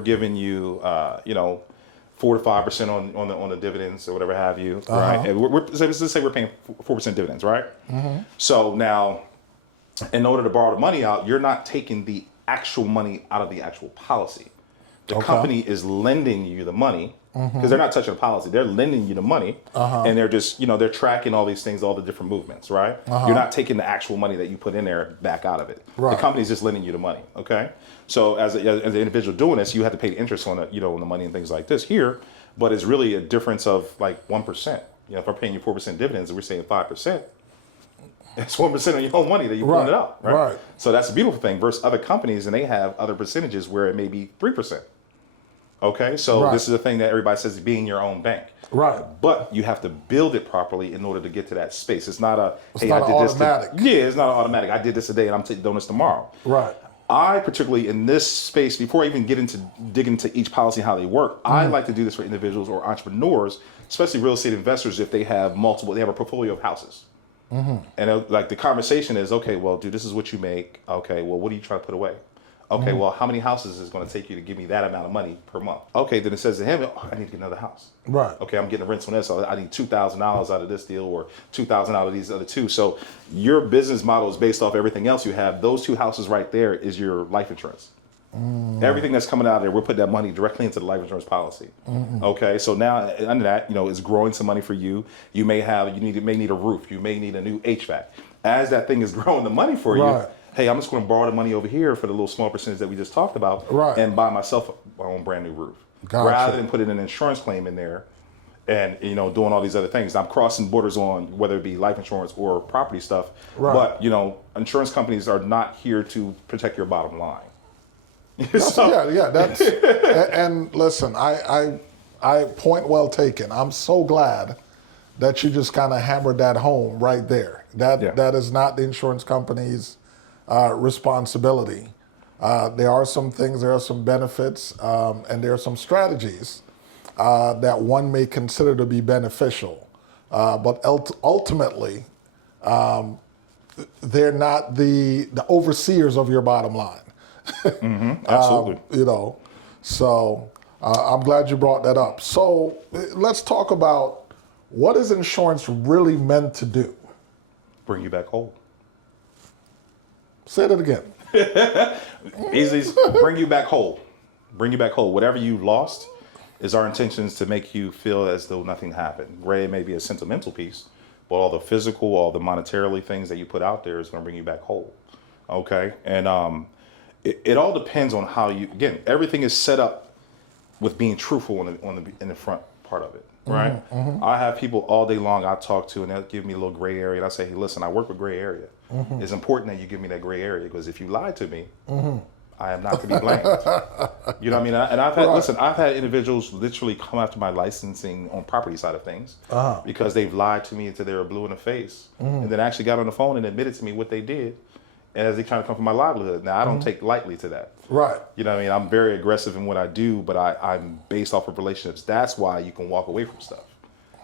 giving you 4 to 5% on the dividends or whatever have you, right? And let's say we're paying 4% dividends, right? So now, in order to borrow the money out, you're not taking the actual money out of the actual policy. The company is lending you the money because they're not touching the policy. They're lending you the money, and they're just, they're tracking all these things, all the different movements, right? You're not taking the actual money that you put in there back out of it. Right. The company's just lending you the money, okay? So as an individual doing this, you have to pay the interest on it, on the money and things like this here, but it's really a difference of like 1%. If I'm paying you 4% dividends and we're saying 5%, it's 1% of your own money that you put it out, right? So that's a beautiful thing versus other companies, and they have other percentages where it may be 3%. Okay, so Right. this is the thing that everybody says, being your own bank. Right. But you have to build it properly in order to get to that space. It's not hey, not I did this. automatic. Yeah, it's not automatic. I did this today and I'm doing this tomorrow. Right. I particularly in this space, before I even dig into each policy and how they work, I like to do this for individuals or entrepreneurs, especially real estate investors, if they have a portfolio of houses. And like the conversation is, okay, well, dude, this is what you make. Okay, well, what are you trying to put away? Okay, well, how many houses is it going to take you to give me that amount of money per month? Okay, then it says to him, I need to get another house. Right. Okay, I'm getting a rent on this, so I need $2,000 out of this deal or $2,000 out of these other two. So your business model is based off everything else you have. Those two houses right there is your life insurance. Everything that's coming out of there, we're putting that money directly into the life insurance policy. Okay, so now under that, it's growing some money for you. You may need a roof. You may need a new HVAC. As that thing is growing the money for you, hey, I'm just going to borrow the money over here for the little small percentage that we just talked about and buy myself my own brand new roof. Gotcha. Rather than putting an insurance claim in there and, doing all these other things. I'm crossing borders on whether it be life insurance or property stuff. But, insurance companies are not here to protect your bottom line. That's and listen, I point well taken. I'm so glad that you just kind of hammered that home right there. That is not the insurance company's responsibility. There are some things, there are some benefits, and there are some strategies that one may consider to be beneficial. But ultimately, they're not the overseers of your bottom line. Absolutely. So I'm glad you brought that up. So let's talk about, what is insurance really meant to do? Bring you back whole. Say that again. Easy. Bring you back whole. Bring you back whole. Whatever you lost is our intentions to make you feel as though nothing happened. It may be a sentimental piece, but all the physical, all the monetarily things that you put out there is going to bring you back whole. Okay? And it all depends on how you, again, everything is set up with being truthful in the front part of it. Right? I have people all day long I talk to, and they'll give me a little gray area, and I say, hey, listen, I work with gray area. It's important that you give me that gray area, because if you lied to me, I am not to be blamed. You know what I mean? And I've had individuals literally come after my licensing on property side of things because they've lied to me until they were blue in the face, and then actually got on the phone and admitted to me what they did, as they trying to come for my livelihood. Now, I don't take lightly to that. Right. You know what I mean? I'm very aggressive in what I do, but I'm based off of relationships. That's why you can walk away from stuff.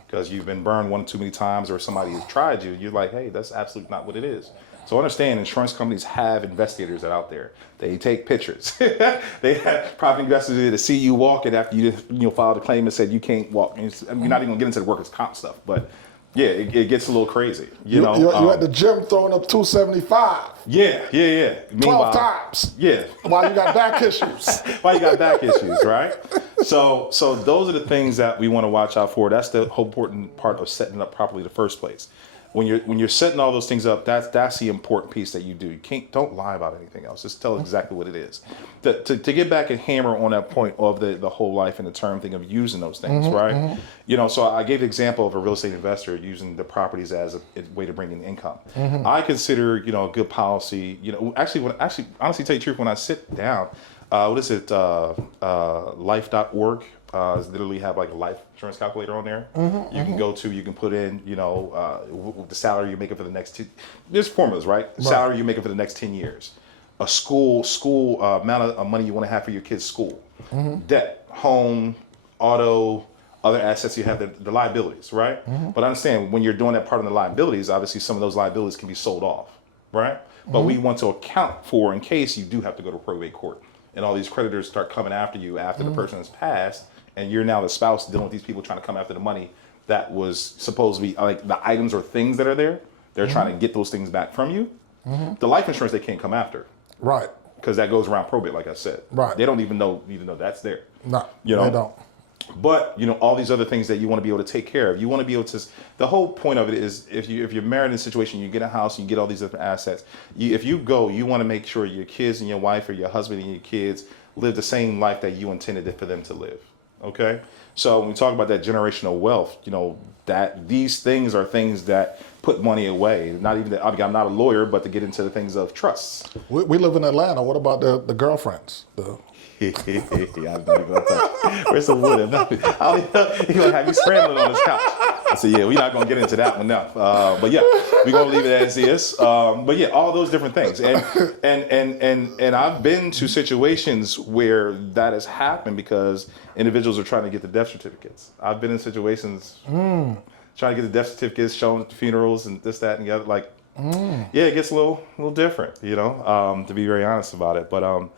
Because you've been burned one too many times, or somebody has tried you, you're like, hey, that's absolutely not what it is. So understand, insurance companies have investigators that are out there. They take pictures. They have property investigators to see you walking after you filed a claim and said you can't walk. And you're not even going to get into the workers' comp stuff, but yeah, it gets a little crazy. You're at the gym throwing up 275. Yeah. 12 times. Yeah. While you got back issues. Right? So those are the things that we want to watch out for. That's the whole important part of setting it up properly in the first place. When you're setting all those things up, that's the important piece that you do. Don't lie about anything else. Just tell exactly what it is. To get back and hammer on that point of the whole life and the term thing of using those things, right? So I gave the example of a real estate investor using the properties as a way to bring in income. I consider, a good policy, honestly, tell you the truth, when I sit down, life.org, literally have like a life insurance calculator on there. You can go to, you can put in, the salary you're making for the next there's formulas, right? Salary you're making for the next 10 years. A school amount of money you want to have for your kids' school. Debt, home, auto, other assets you have, the liabilities, right? But understand, when you're doing that part of the liabilities, obviously some of those liabilities can be sold off, right? But we want to account for in case you do have to go to probate court and all these creditors start coming after you after the person has passed, and you're now the spouse dealing with these people trying to come after the money that was supposed to be, like the items or things that are there. They're trying to get those things back from you. The life insurance they can't come after. Right. Because that goes around probate, like I said. Right. They don't even know that's there. No, they don't. But, all these other things that you want to be able to take care of. You want to be able to, the whole point of it is if you're married in a situation, you get a house, you get all these different assets. If you go, you want to make sure your kids and your wife or your husband and your kids live the same life that you intended for them to live. Okay? So when we talk about that generational wealth, that these things are things that put money away. Not even that, I'm not a lawyer, but to get into the things of trusts. We live in Atlanta. What about the girlfriends? I'm not even gonna touch. Where's the wood? He's gonna have you scrambling on this couch. I said, yeah, we're not gonna get into that one now. But yeah, we're gonna leave it as is. But yeah, all those different things. And I've been to situations where that has happened because individuals are trying to get the death certificates. I've been in situations trying to get the death certificates shown at the funerals and this, that, and the other. Like, yeah, it gets a little different, to be very honest about it. But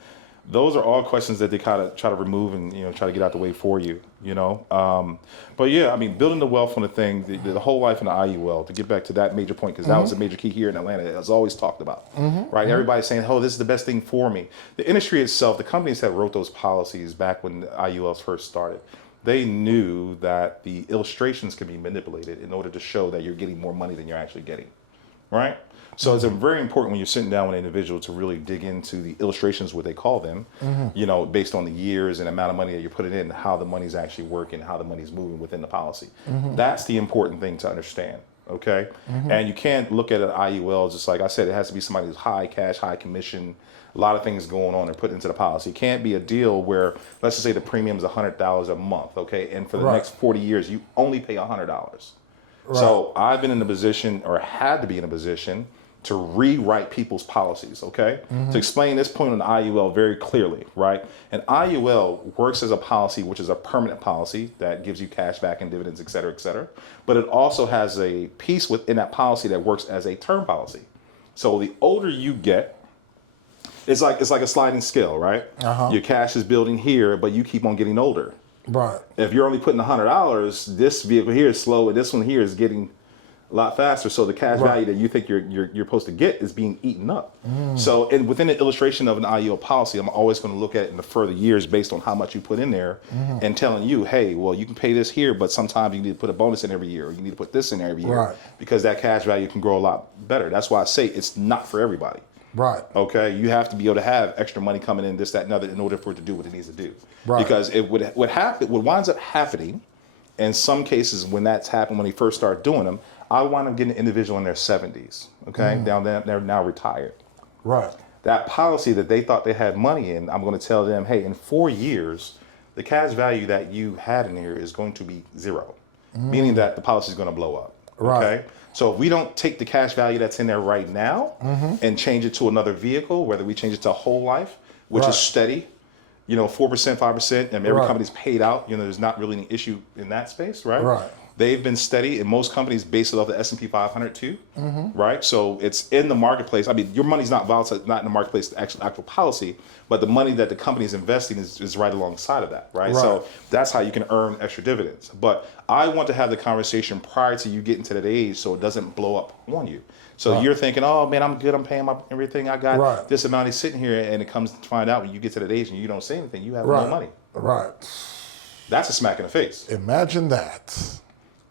those are all questions that they kind of try to remove and, try to get out the way for you, But yeah, I mean, building the wealth on the thing, the whole life in the IUL, to get back to that major point, because that was a major key here in Atlanta. It was always talked about, right? Everybody's saying, oh, this is the best thing for me. The industry itself, the companies that wrote those policies back when the IULs first started, they knew that the illustrations can be manipulated in order to show that you're getting more money than you're actually getting, right? So it's very important when you're sitting down with an individual to really dig into the illustrations, what they call them, based on the years and amount of money that you're putting in, how the money's actually working, how the money's moving within the policy. That's the important thing to understand, okay? And you can't look at an IUL, just like I said, it has to be somebody who's high cash, high commission, a lot of things going on and put into the policy. It can't be a deal where, let's just say the premium is $100 a month, okay? And for the next 40 years, you only pay $100. Right. So I've been in a position, or had to be in a position, to rewrite people's policies, okay? To explain this point on the IUL very clearly, right? An IUL works as a policy, which is a permanent policy that gives you cash back and dividends, et cetera, but it also has a piece within that policy that works as a term policy. So the older you get, it's like a sliding scale, right? Your cash is building here, but you keep on getting older. Right. If you're only putting $100, this vehicle here is slow, and this one here is getting a lot faster. So the cash value that you think you're supposed to get is being eaten up. So, and within the illustration of an IUL policy, I'm always going to look at it in the further years based on how much you put in there, and telling you, hey, well, you can pay this here, but sometimes you need to put a bonus in every year, or you need to put this in every year, because that cash value can grow a lot better. That's why I say it's not for everybody. Right. Okay. You have to be able to have extra money coming in, this, that, and other, in order for it to do what it needs to do. Right. Because what winds up happening, in some cases when that's happened, when they first start doing them, I wind up getting an individual in their 70s. Okay. Down there, they're now retired. Right. That policy that they thought they had money in, I'm going to tell them, hey, in 4 years, the cash value that you had in here is going to be zero, meaning that the policy is going to blow up. Right. Okay. So if we don't take the cash value that's in there right now and change it to another vehicle, whether we change it to whole life, which is steady, 4%, 5%, and every company's paid out, there's not really an issue in that space, right? Right. They've been steady, and most companies base it off the S&P 500 too, right? So it's in the marketplace. I mean, your money's not volatile, not in the marketplace, the actual policy, but the money that the company is investing is right alongside of that, right? So that's how you can earn extra dividends. But I want to have the conversation prior to you getting to that age so it doesn't blow up on you. So you're thinking, oh man, I'm good, I'm paying my everything, I got this amount is sitting here, and it comes to find out when you get to that age and you don't say anything, you have no money. Right. That's a smack in the face. Imagine that.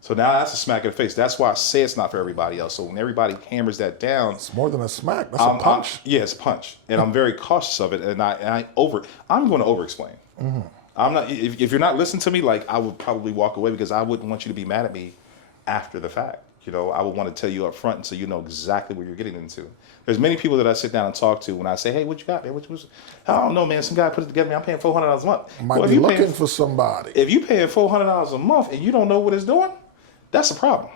So now that's a smack in the face. That's why I say it's not for everybody else. So when everybody hammers that down, it's more than a smack. That's a punch. Yeah, it's a punch, and I'm very cautious of it. And I'm going to over-explain. I'm not. If you're not listening to me, like, I would probably walk away, because I wouldn't want you to be mad at me after the fact. I would want to tell you up front, so you know exactly what you're getting into. There's many people that I sit down and talk to when I say, hey, what you got, man? I don't know, man. Some guy put it together, man. I'm paying $400 a month. Might be looking for somebody. If you paying $400 a month and you don't know what it's doing, that's a problem.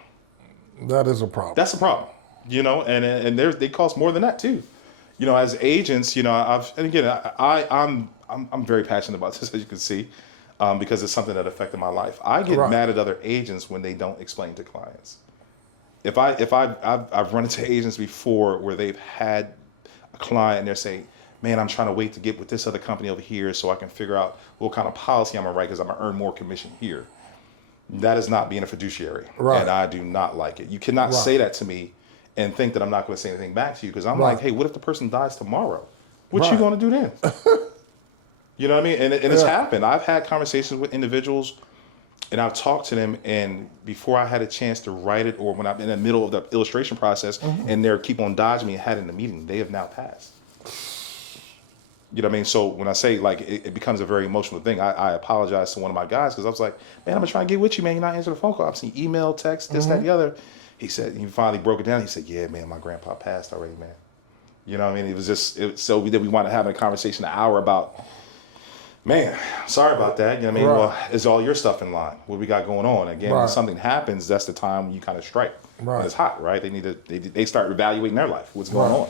That is a problem. That's a problem. And they cost more than that too. As agents, I'm very passionate about this, as you can see, because it's something that affected my life. I get mad at other agents when they don't explain to clients. I've run into agents before where they've had a client and they're saying, man, I'm trying to wait to get with this other company over here so I can figure out what kind of policy I'm gonna write, because I'm gonna earn more commission here. That is not being a fiduciary, and I do not like it. You cannot say that to me and think that I'm not going to say anything back to you, because I'm like, hey, what if the person dies tomorrow? What you going to do then? You know what I mean? And it's happened. I've had conversations with individuals, and I've talked to them, and before I had a chance to write it, or when I'm in the middle of the illustration process, and they keep on dodging me and had in the meeting, they have now passed. You know what I mean? So when I say, like, it becomes a very emotional thing, I apologize to one of my guys, because I was like, man, I'm going to try and get with you, man. You're not answering the phone call. I've seen email, text, this, that, and the other. He said, he finally broke it down. He said, yeah, man, my grandpa passed already, man. You know what I mean? It was just, so we wanted to have a conversation an hour about Man, sorry about that. You know what I mean? Right. Well, is all your stuff in line? What we got going on? Again, when Right. something happens, that's the time when you kind of strike. Right. When it's hot, right? They start evaluating their life. What's going Right.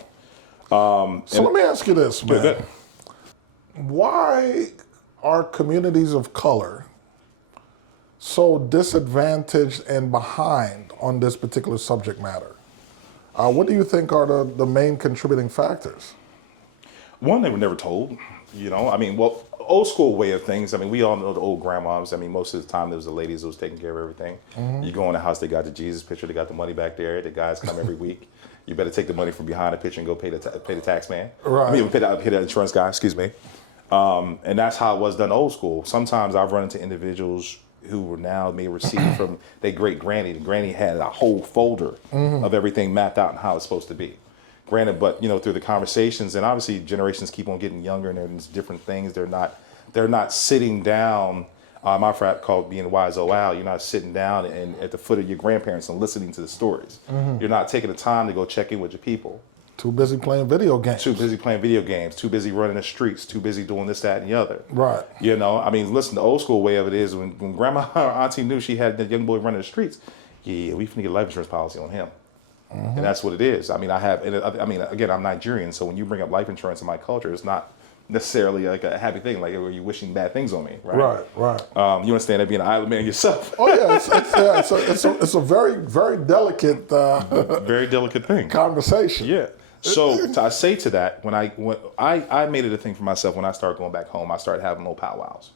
on? So let me ask you this, man. Good. Why are communities of color so disadvantaged and behind on this particular subject matter? What do you think are the main contributing factors? One, they were never told. I mean, well, old school way of things. I mean, we all know the old grandmoms. I mean, most of the time, there was the ladies who was taking care of everything. Mm-hmm. You go in the house, they got the Jesus picture, they got the money back there. The guys come every week. You better take the money from behind the picture and go pay the tax man. Right. I mean, pay the insurance guy. Excuse me. And that's how it was done old school. Sometimes I've run into individuals who were now may receive from their great granny. The granny had a whole folder of everything mapped out and how it's supposed to be. Granted, but through the conversations, and obviously generations keep on getting younger, and there's different things. They're not sitting down. My frat called being wise old owl. You're not sitting down and at the foot of your grandparents and listening to the stories. You're not taking the time to go check in with your people. Too busy playing video games. Too busy playing video games. Too busy running the streets. Too busy doing this, that, and the other. Right. I mean, listen. The old school way of it is when grandma or auntie knew she had the young boy running the streets. Yeah, we finna get a life insurance policy on him. And that's what it is. I mean, again, I'm Nigerian, so when you bring up life insurance in my culture, it's not necessarily like a happy thing, like are you wishing bad things on me, right? Right. You understand that being an island man yourself. Oh yeah, it's a very, very delicate Very delicate thing. conversation. Yeah. So I say to that, when I made it a thing for myself when I started going back home, I started having little powwows.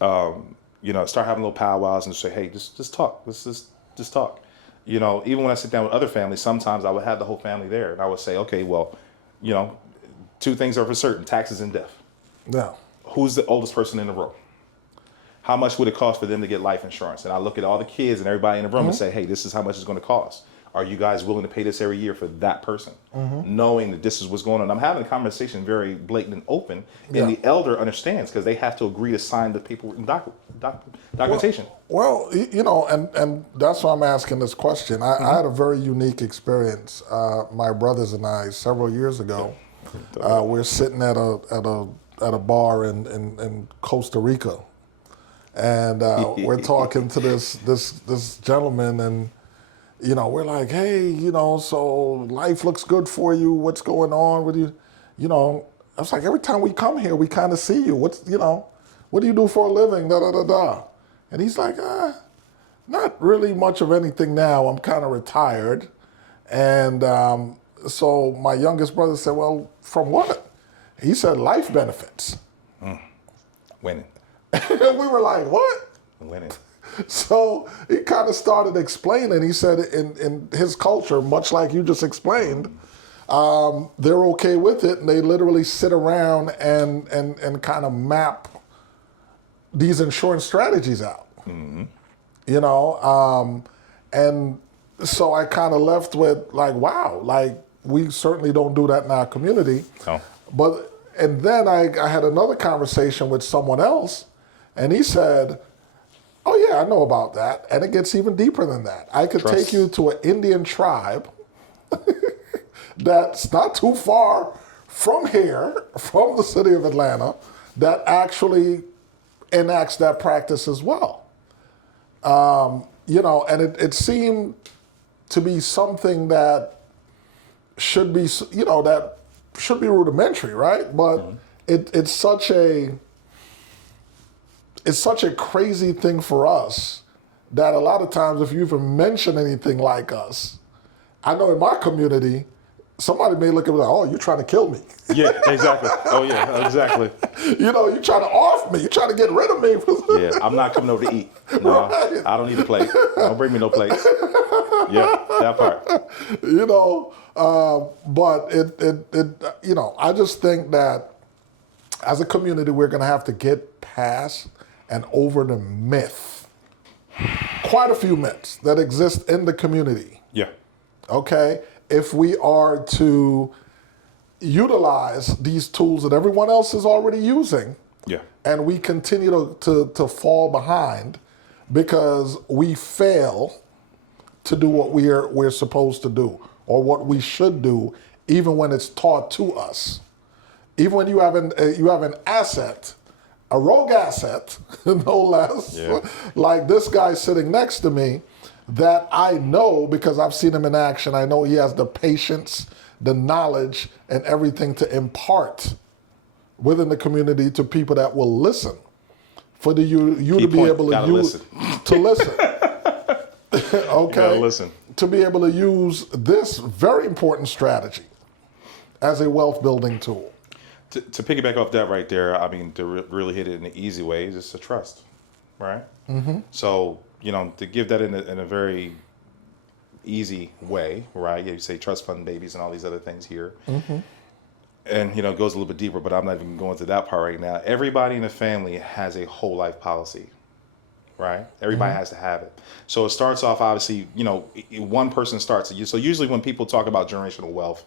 Start having little powwows and say, hey, just talk. Let's just talk. Even when I sit down with other families, sometimes I would have the whole family there, and I would say, okay, well, two things are for certain: taxes and death. Yeah. Who's the oldest person in the room? How much would it cost for them to get life insurance? And I look at all the kids and everybody in the room and say, hey, this is how much it's going to cost. Are you guys willing to pay this every year for that person? Knowing that this is what's going on. I'm having a conversation very blatant and open, and the elder understands because they have to agree to sign the paperwork and documentation. Well, and that's why I'm asking this question. I had a very unique experience. My brothers and I, several years ago, we're sitting at a bar in Costa Rica, and we're talking to this gentleman, and we're like, hey, so life looks good for you. What's going on with you? I was like, every time we come here, we kind of see you. What do you do for a living? Da da da da. And he's like, not really much of anything now. I'm kind of retired. And so my youngest brother said, well, from what? He said, life benefits. Winning. And we were like, what? Winning. So he kind of started explaining. He said in his culture, much like you just explained, they're okay with it. And they literally sit around and kind of map these insurance strategies out. And so I kind of left with like, wow, like we certainly don't do that in our community. No. And then I had another conversation with someone else, and he said, oh yeah, I know about that. And it gets even deeper than that. I could take you to an Indian tribe that's not too far from here, from the city of Atlanta, that actually enacts that practice as well. And it seemed to be something that should be, that should be rudimentary, right? But it's such a crazy thing for us that a lot of times if you even mention anything like us, I know in my community, somebody may look at me like, oh, you're trying to kill me. Yeah, exactly. Oh, yeah, exactly. You're trying to off me. You're trying to get rid of me. Yeah, I'm not coming over to eat. No, right. I don't need a plate. Don't bring me no plates. Yeah, that part. But I just think that as a community, we're going to have to get past and over the myth. Quite a few myths that exist in the community. Yeah. Okay? If we are to utilize these tools that everyone else is already using, and we continue to fall behind because we fail to do what we're supposed to do or what we should do, even when it's taught to us. Even when you have an asset a rogue asset, no less, like this guy sitting next to me, that I know because I've seen him in action. I know he has the patience, the knowledge, and everything to impart within the community to people that will listen. For you to be able to use to listen. Okay. Listen. To be able to use this very important strategy as a wealth building tool. To piggyback off that right there, I mean, to really hit it in an easy way, is just a trust, right? Mm-hmm. So, to give that in a very easy way, right? You say trust fund babies and all these other things here. Mm-hmm. And, it goes a little bit deeper, but I'm not even going to that part right now. Everybody in the family has a whole life policy, right? Everybody has to have it. So it starts off, obviously, one person starts it. So usually when people talk about generational wealth,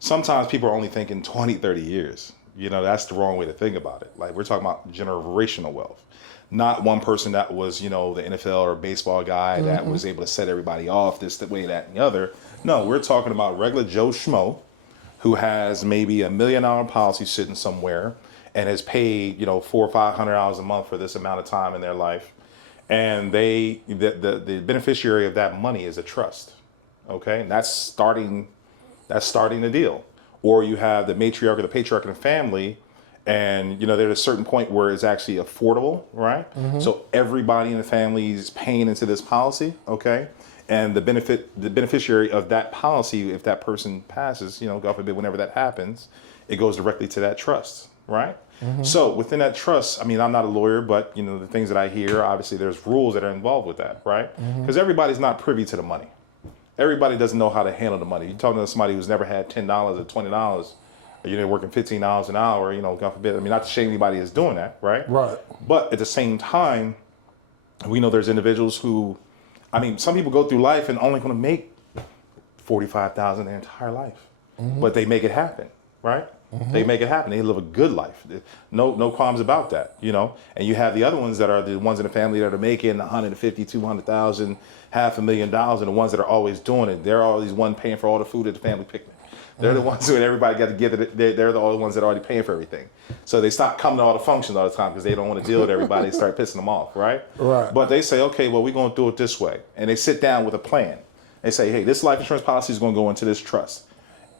sometimes people are only thinking 20, 30 years. That's the wrong way to think about it. Like, we're talking about generational wealth. Not one person that was, the NFL or baseball guy that was able to set everybody off this, the way, that, and the other. No, we're talking about regular Joe Schmo who has maybe $1 million policy sitting somewhere and has paid, $400 or $500 a month for this amount of time in their life. And the beneficiary of that money is a trust. Okay. And that's starting the deal. Or you have the matriarch or the patriarch in the family, and there's a certain point where it's actually affordable, right? Mm-hmm. So everybody in the family is paying into this policy, okay? And the beneficiary of that policy, if that person passes, God forbid, whenever that happens, it goes directly to that trust, right? Mm-hmm. So within that trust, I mean, I'm not a lawyer, but the things that I hear, obviously there's rules that are involved with that, right? Because everybody's not privy to the money. Everybody doesn't know how to handle the money. You're talking to somebody who's never had $10 or $20, or working $15 an hour, God forbid. I mean, not to shame anybody is doing that, right? Right. But at the same time, we know there's individuals who, some people go through life and only going to make $45,000 their entire life, but they make it happen, right? Mm-hmm. They make it happen. They live a good life. No qualms about that, And you have the other ones that are the ones in the family that are making $150,000, $200,000, $500,000, and the ones that are always doing it. They're always one paying for all the food at the family picnic. They're the ones who everybody got together. They're the only ones that are already paying for everything. So they stop coming to all the functions all the time because they don't want to deal with everybody and start pissing them off, right? Right. But they say, okay, well, we're going to do it this way. And they sit down with a plan. They say, hey, this life insurance policy is going to go into this trust.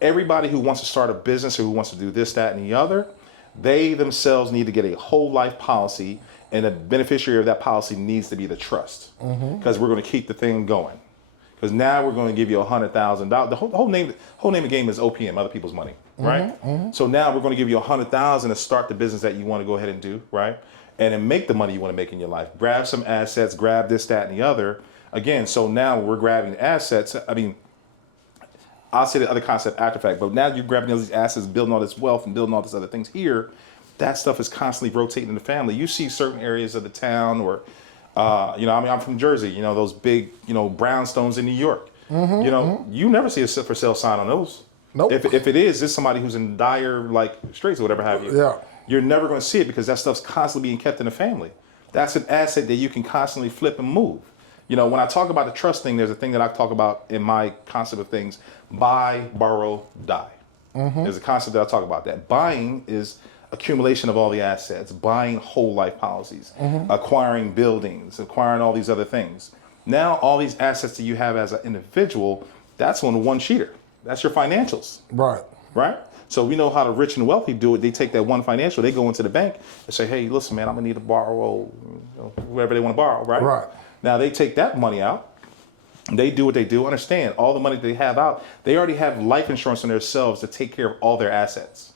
Everybody who wants to start a business or who wants to do this, that, and the other, they themselves need to get a whole life policy, and the beneficiary of that policy needs to be the trust, because we're going to keep the thing going. Because now we're going to give you $100,000. The whole name of the game is OPM, other people's money, right? So now we're going to give you $100,000 to start the business that you want to go ahead and do, right? And then make the money you want to make in your life. Grab some assets, grab this, that, and the other. Again, so now we're grabbing assets. I'll say the other concept after fact, but now you're grabbing all these assets, building all this wealth and building all these other things here. That stuff is constantly rotating in the family. You see certain areas of the town, or, I'm from Jersey, those big, brownstones in New York. You never see a for sale sign on those. Nope. If it is, it's somebody who's in dire straits or whatever have you. Yeah. You're never going to see it because that stuff's constantly being kept in the family. That's an asset that you can constantly flip and move. When I talk about the trust thing, there's a thing that I talk about in my concept of things: buy, borrow, die. There's a concept that I talk about. That buying is accumulation of all the assets, buying whole life policies, acquiring buildings, acquiring all these other things. Now, all these assets that you have as an individual, that's on one sheeter. That's your financials. Right. Right? So we know how the rich and wealthy do it. They take that one financial, they go into the bank and say, hey, listen, man, I'm going to need to borrow, whoever they want to borrow, right? Right. Now, they take that money out. They do what they do. Understand, all the money they have out, they already have life insurance on themselves to take care of all their assets.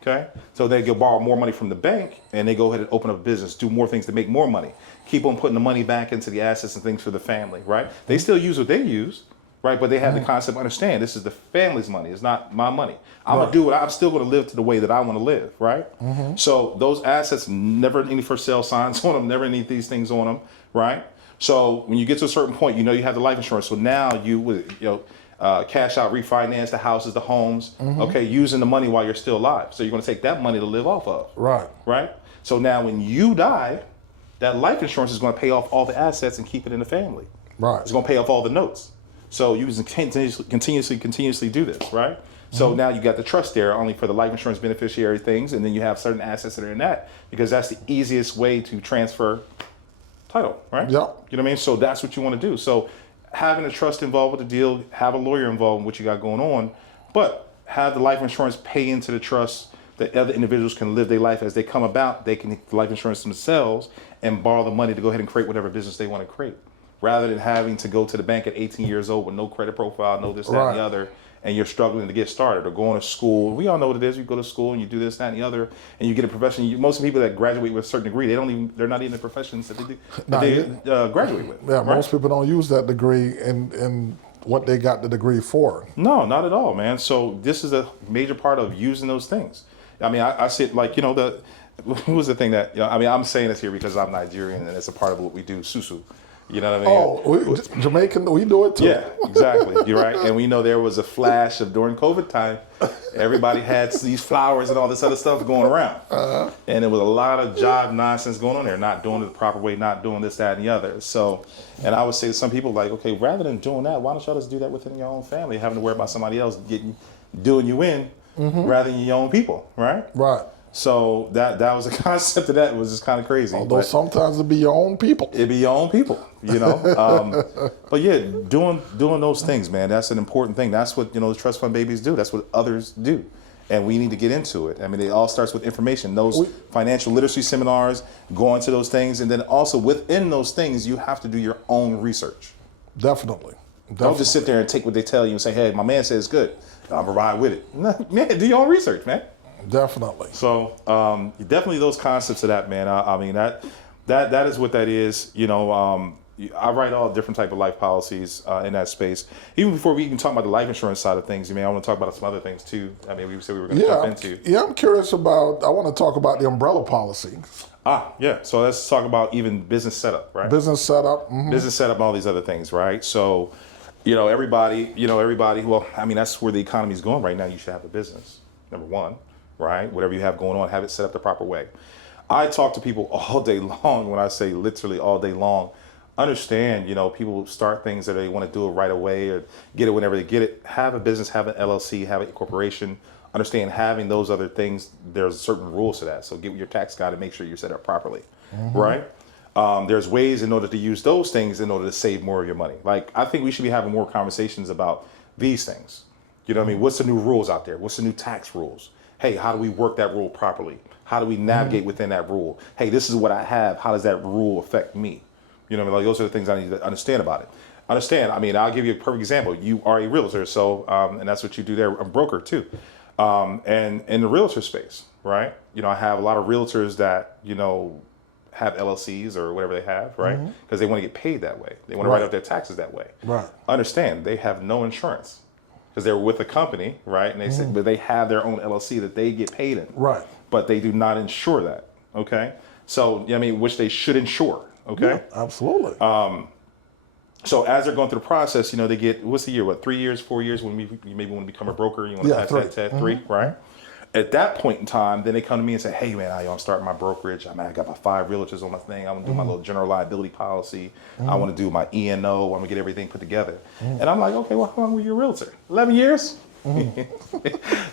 Okay? So they go borrow more money from the bank, and they go ahead and open up a business, do more things to make more money. Keep on putting the money back into the assets and things for the family, right? They still use what they use, right? But they have the concept, understand, this is the family's money. It's not my money. I'm going to do it. I'm still going to live to the way that I want to live, right? So those assets, never any for sale signs on them, never any of these things on them, right? So when you get to a certain point, you have the life insurance. So now you cash out, refinance the houses, the homes, okay, using the money while you're still alive. So you're going to take that money to live off of. Right. Right? So now when you die, that life insurance is going to pay off all the assets and keep it in the family. Right. It's going to pay off all the notes. So you can continuously do this, right? So now you got the trust there only for the life insurance beneficiary things, and then you have certain assets that are in that because that's the easiest way to transfer title, right? Yep. You know what I mean? So that's what you want to do. So having a trust involved with the deal, have a lawyer involved in what you got going on, but have the life insurance pay into the trust that other individuals can live their life as they come about. They can get the life insurance themselves and borrow the money to go ahead and create whatever business they want to create, rather than having to go to the bank at 18 years old with no credit profile, no this, that, and the other, and you're struggling to get started or going to school. We all know what it is. You go to school and you do this, that, and the other, and you get a profession. Most people that graduate with a certain degree, they're not even the professions that they graduate with. Yeah, right? Most people don't use that degree in what they got the degree for. No, not at all, man. So this is a major part of using those things. I mean, I see it like, what was the thing that, I'm saying this here because I'm Nigerian and it's a part of what we do, susu. You know what I mean? Oh, Jamaican, we do it too. Yeah, exactly. You're right. And we know there was a flash of during COVID time, everybody had these flowers and all this other stuff going around. And there was a lot of job nonsense going on there, not doing it the proper way, not doing this, that, and the other. So, and I would say to some people like, okay, rather than doing that, why don't y'all just do that within your own family, having to worry about somebody else doing you in rather than your own people, right? Right. So that was the concept of that. It was just kind of crazy. Although sometimes it be your own people. It be your own people, but yeah, doing those things, man, that's an important thing. That's what, the trust fund babies do. That's what others do. And we need to get into it. I mean, it all starts with information, those financial literacy seminars, go into those things. And then also within those things, you have to do your own research. Definitely. Don't just sit there and take what they tell you and say, hey, my man says it's good, I'm gonna ride with it. Man, do your own research, man. Definitely. So definitely those concepts of that, man. I mean, that is what that is. I write all different type of life policies in that space. Even before we even talk about the life insurance side of things, I want to talk about some other things too. I mean, we said we were going to jump into. Yeah, I'm curious about, I want to talk about the umbrella policy. Yeah. So let's talk about even business setup, right? Business setup. Mm-hmm. Business setup, all these other things, right? So, everybody, well, I mean, that's where the economy is going right now. You should have a business, number one. Right? Whatever you have going on, have it set up the proper way. I talk to people all day long. When I say literally all day long, understand, people start things that they want to do it right away or get it whenever they get it. Have a business, have an LLC, have a corporation. Understand having those other things, there's certain rules to that. So get with your tax guy to make sure you're set up properly, right? There's ways in order to use those things in order to save more of your money. Like, I think we should be having more conversations about these things. You know what I mean? What's the new rules out there? What's the new tax rules? Hey, how do we work that rule properly? How do we navigate within that rule? Hey, this is what I have. How does that rule affect me? You know what I mean? Like, those are the things I need to understand about it. I'll give you a perfect example. You are a realtor, so, and that's what you do there, a broker too. And in the realtor space, right? I have a lot of realtors that, have LLCs or whatever they have, right? Because they want to get paid that way. They want to write out their taxes that way. Right. Understand, they have no insurance. Because they're with a company, right? And they say, but they have their own LLC that they get paid in. Right. But they do not insure that. Okay. So, which they should insure. Okay. Yeah, absolutely. So as they're going through the process, they get, what's the year? 3 years, 4 years when you maybe want to become a broker? You want to pass that 3, right? At that point in time, then they come to me and say, hey, man, I'm starting my brokerage. I got my 5 realtors on my thing. I want to do my little general liability policy. I want to do my E&O. I want to get everything put together. And I'm like, okay, well, how long were you a realtor? 11 years?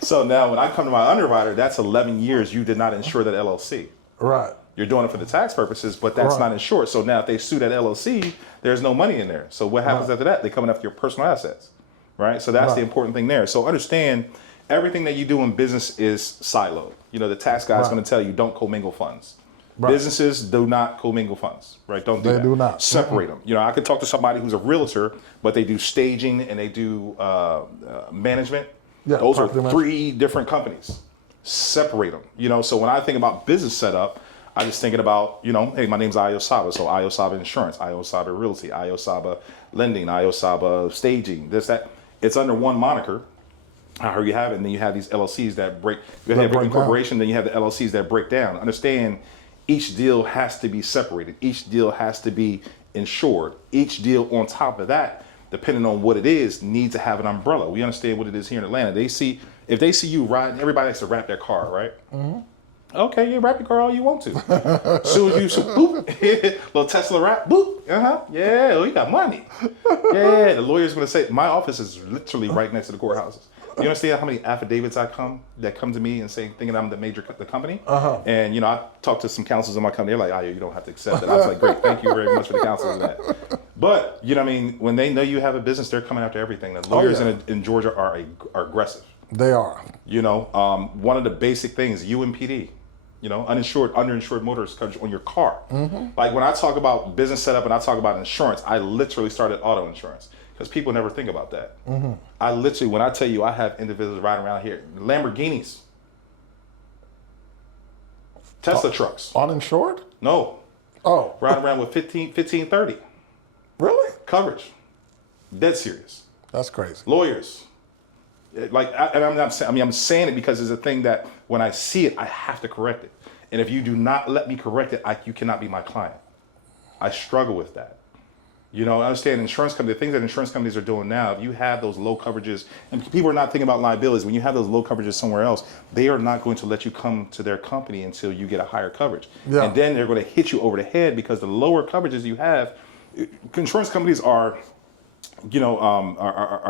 So now when I come to my underwriter, that's 11 years you did not insure that LLC. Right. You're doing it for the tax purposes, but that's not insured. So now if they sue that LLC, there's no money in there. So what happens after that? They're coming after your personal assets, right? So that's the important thing there. So understand, everything that you do in business is siloed. The tax guy is going to tell you don't commingle funds. Right. Businesses do not commingle funds, right? Don't do that. They do not. Separate them. I could talk to somebody who's a realtor, but they do staging and they do management. Yeah, those are 3 different companies. Separate them. So when I think about business setup, I just thinking about, hey, my name's Ayo Saba, so Ayo Saba Insurance, Ayo Saba Realty, Ayo Saba Lending, Ayo Saba Staging, this, that. It's under one moniker. How you have it, and then you have these LLCs that break. You have a corporation, then you have the LLCs that break down. Understand, each deal has to be separated. Each deal has to be insured. Each deal on top of that, depending on what it is, needs to have an umbrella. We understand what it is here in Atlanta. If they see you riding, everybody has to wrap their car, right? Okay, you wrap your car all you want to. Soon as you boop, little Tesla wrap, boop. Yeah, you got money. Yeah, the lawyer's gonna say my office is literally right next to the courthouses. You understand how many affidavits that come to me and say, thinking I'm the company? And, I talked to some counsels in my company. They're like, Ayo, you don't have to accept it. I was like, great, thank you very much for the counsel of that. But, when they know you have a business, they're coming after everything. The lawyers in Georgia are aggressive. They are. One of the basic things, UMPD, underinsured motorist coverage on your car. Like when I talk about business setup and I talk about insurance, I literally started auto insurance because people never think about that. I literally, when I tell you I have individuals riding around here, Lamborghinis, Tesla trucks. Uninsured? No. Oh. Riding around with 15, 30. Really? Coverage. Dead serious. That's crazy. Lawyers. I'm saying it because it's a thing that when I see it, I have to correct it. And if you do not let me correct it, you cannot be my client. I struggle with that. I understand insurance companies, the things that insurance companies are doing now, if you have those low coverages, and people are not thinking about liabilities, when you have those low coverages somewhere else, they are not going to let you come to their company until you get a higher coverage. Yeah. And then they're going to hit you over the head because the lower coverages you have, insurance companies are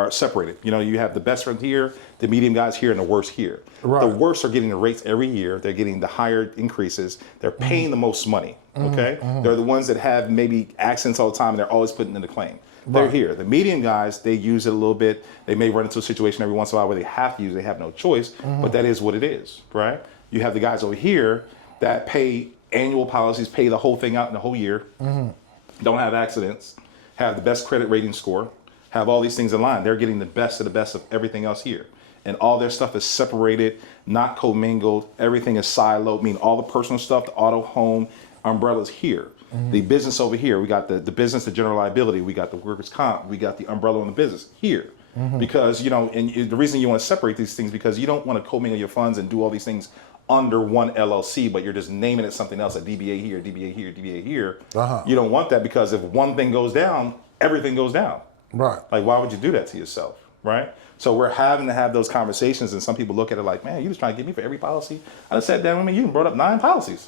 separated. You have the best friend here, the medium guys here, and the worst here. Right. The worst are getting the rates every year. They're getting the higher increases. They're paying the most money. Okay, they're the ones that have maybe accidents all the time, and they're always putting in the claim. They're here. The medium guys, they use it a little bit. They may run into a situation every once in a while where they have to use it. They have no choice, but that is what it is, right? You have the guys over here that pay annual policies, pay the whole thing out in the whole year, don't have accidents, have the best credit rating score, have all these things in line. They're getting the best of everything else here. And all their stuff is separated, not commingled. Everything is siloed, meaning all the personal stuff, the auto, home, umbrellas here. The business over here, we got the business, the general liability, we got the workers' comp, we got the umbrella on the business here. Because, and the reason you want to separate these things, because you don't want to commingle your funds and do all these things under one LLC, but you're just naming it something else, a DBA here, DBA here, DBA here. You don't want that because if one thing goes down, everything goes down. Right. Like, why would you do that to yourself, right? So we're having to have those conversations, and some people look at it like, man, you just trying to get me for every policy. I just sat down with me, you brought up 9 policies.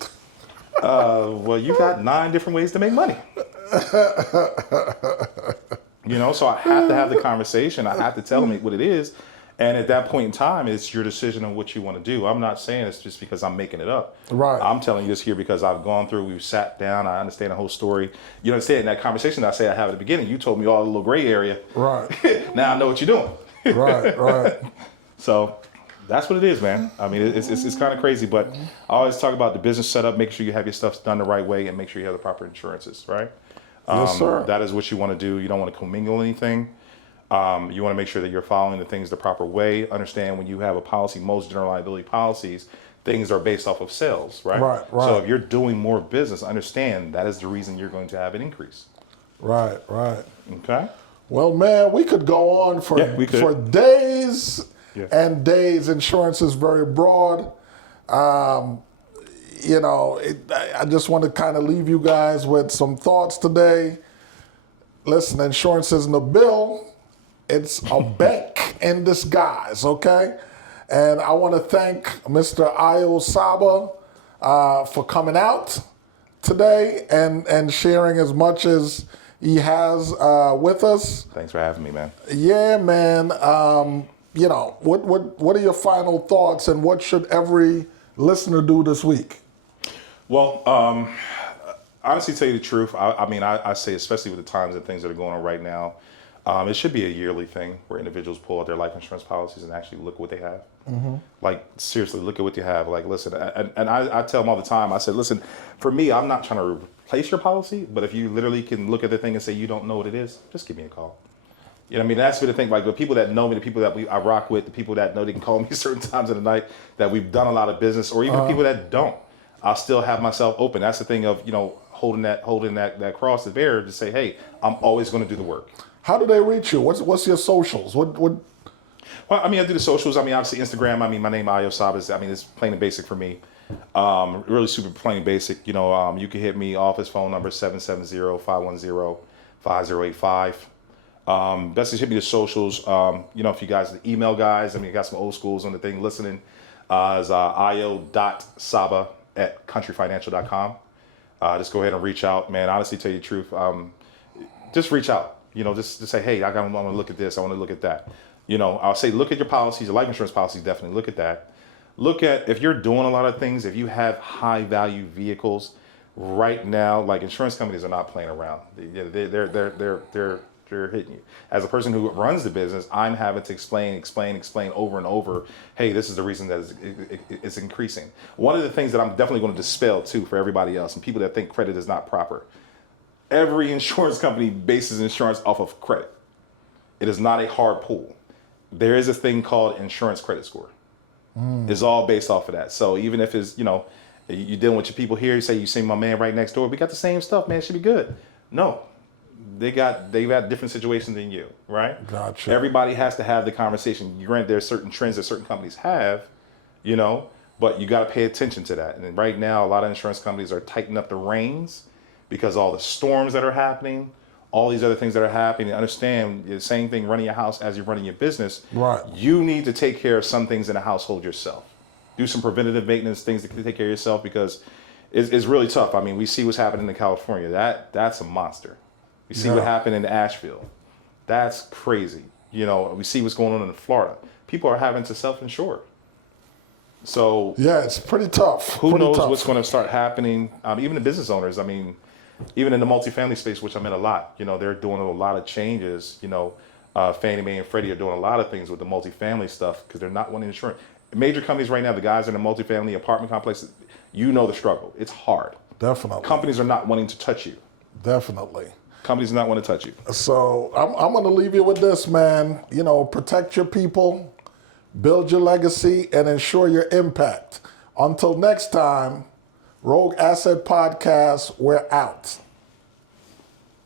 Well, you got 9 different ways to make money. So I have to have the conversation. I have to tell them what it is. And at that point in time, it's your decision on what you want to do. I'm not saying it's just because I'm making it up. Right. I'm telling you this here because I've gone through, we've sat down, I understand the whole story. You understand in that conversation that I say I have at the beginning, you told me all the little gray area. Right. Now I know what you're doing. Right. So that's what it is, man. I mean, it's kind of crazy, but I always talk about the business setup, make sure you have your stuff done the right way and make sure you have the proper insurances, right? Yes, sir. That is what you want to do. You don't want to commingle anything. You want to make sure that you're following the things the proper way. Understand when you have a policy, most general liability policies, things are based off of sales, right? Right. So if you're doing more business, understand that is the reason you're going to have an increase. Right. Okay. Well, man, we could go on for days and days. Insurance is very broad. I just want to kind of leave you guys with some thoughts today. Listen, insurance isn't a bill. It's a bank in disguise, okay? And I want to thank Mr. Ayo Saba for coming out today and sharing as much as he has with us. Thanks for having me, man. Yeah, man. What are your final thoughts and what should every listener do this week? Well, honestly, tell you the truth, I say, especially with the times and things that are going on right now, it should be a yearly thing where individuals pull out their life insurance policies and actually look at what they have. Like, seriously, look at what you have. Like, listen, and I tell them all the time, I said, listen, for me, I'm not trying to replace your policy, but if you literally can look at the thing and say you don't know what it is, just give me a call. You know what I mean? That's the thing, like the people that know me, the people that I rock with, the people that know they can call me certain times of the night, that we've done a lot of business, or even people that don't. I'll still have myself open. That's the thing of, holding that cross to bear to say, hey, I'm always going to do the work. How do they reach you? What's your socials? What? Well, I do the socials. obviously Instagram. My name Ayo Saba is, it's plain and basic for me. Really super plain and basic. You can hit me office phone number 770-510-5085. Best to hit me the socials. If you guys, the email guys, you got some old schools on the thing listening. Is ayo.saba@countryfinancial.com. Just go ahead and reach out, man. Honestly, tell you the truth, just reach out. Just say, hey, I want to look at this. I want to look at that. I'll say, look at your policies, your life insurance policies, definitely look at that. Look at if you're doing a lot of things, if you have high value vehicles right now, like insurance companies are not playing around. They're hitting you. As a person who runs the business, I'm having to explain over and over, hey, this is the reason that it's increasing. One of the things that I'm definitely going to dispel too for everybody else and people that think credit is not proper. Every insurance company bases insurance off of credit. It is not a hard pull. There is a thing called insurance credit score. It's all based off of that. So even if it's, you're dealing with your people here, you say you see my man right next door, we got the same stuff, man, it should be good. No, they've got different situations than you, right? Gotcha. Everybody has to have the conversation. Granted, there's certain trends that certain companies have, but you got to pay attention to that. And right now, a lot of insurance companies are tightening up the reins because all the storms that are happening, all these other things that are happening. Understand the same thing running your house as you're running your business. Right. You need to take care of some things in the household yourself. Do some preventative maintenance things to take care of yourself because it's really tough. I mean, we see what's happening in California. That's a monster. We see what happened in Asheville. That's crazy. We see what's going on in Florida. People are having to self-insure. So yeah, it's pretty tough. Who knows what's going to start happening? Even the business owners. I mean, even in the multifamily space, which I'm in a lot, they're doing a lot of changes. Fannie Mae and Freddie are doing a lot of things with the multifamily stuff because they're not wanting insurance. Major companies right now, the guys in the multifamily apartment complexes, the struggle. It's hard. Definitely. Companies are not wanting to touch you. Definitely. Companies do not want to touch you. So I'm going to leave you with this, man. Protect your people, build your legacy, and ensure your impact. Until next time, Rogue Asset Podcast, we're out.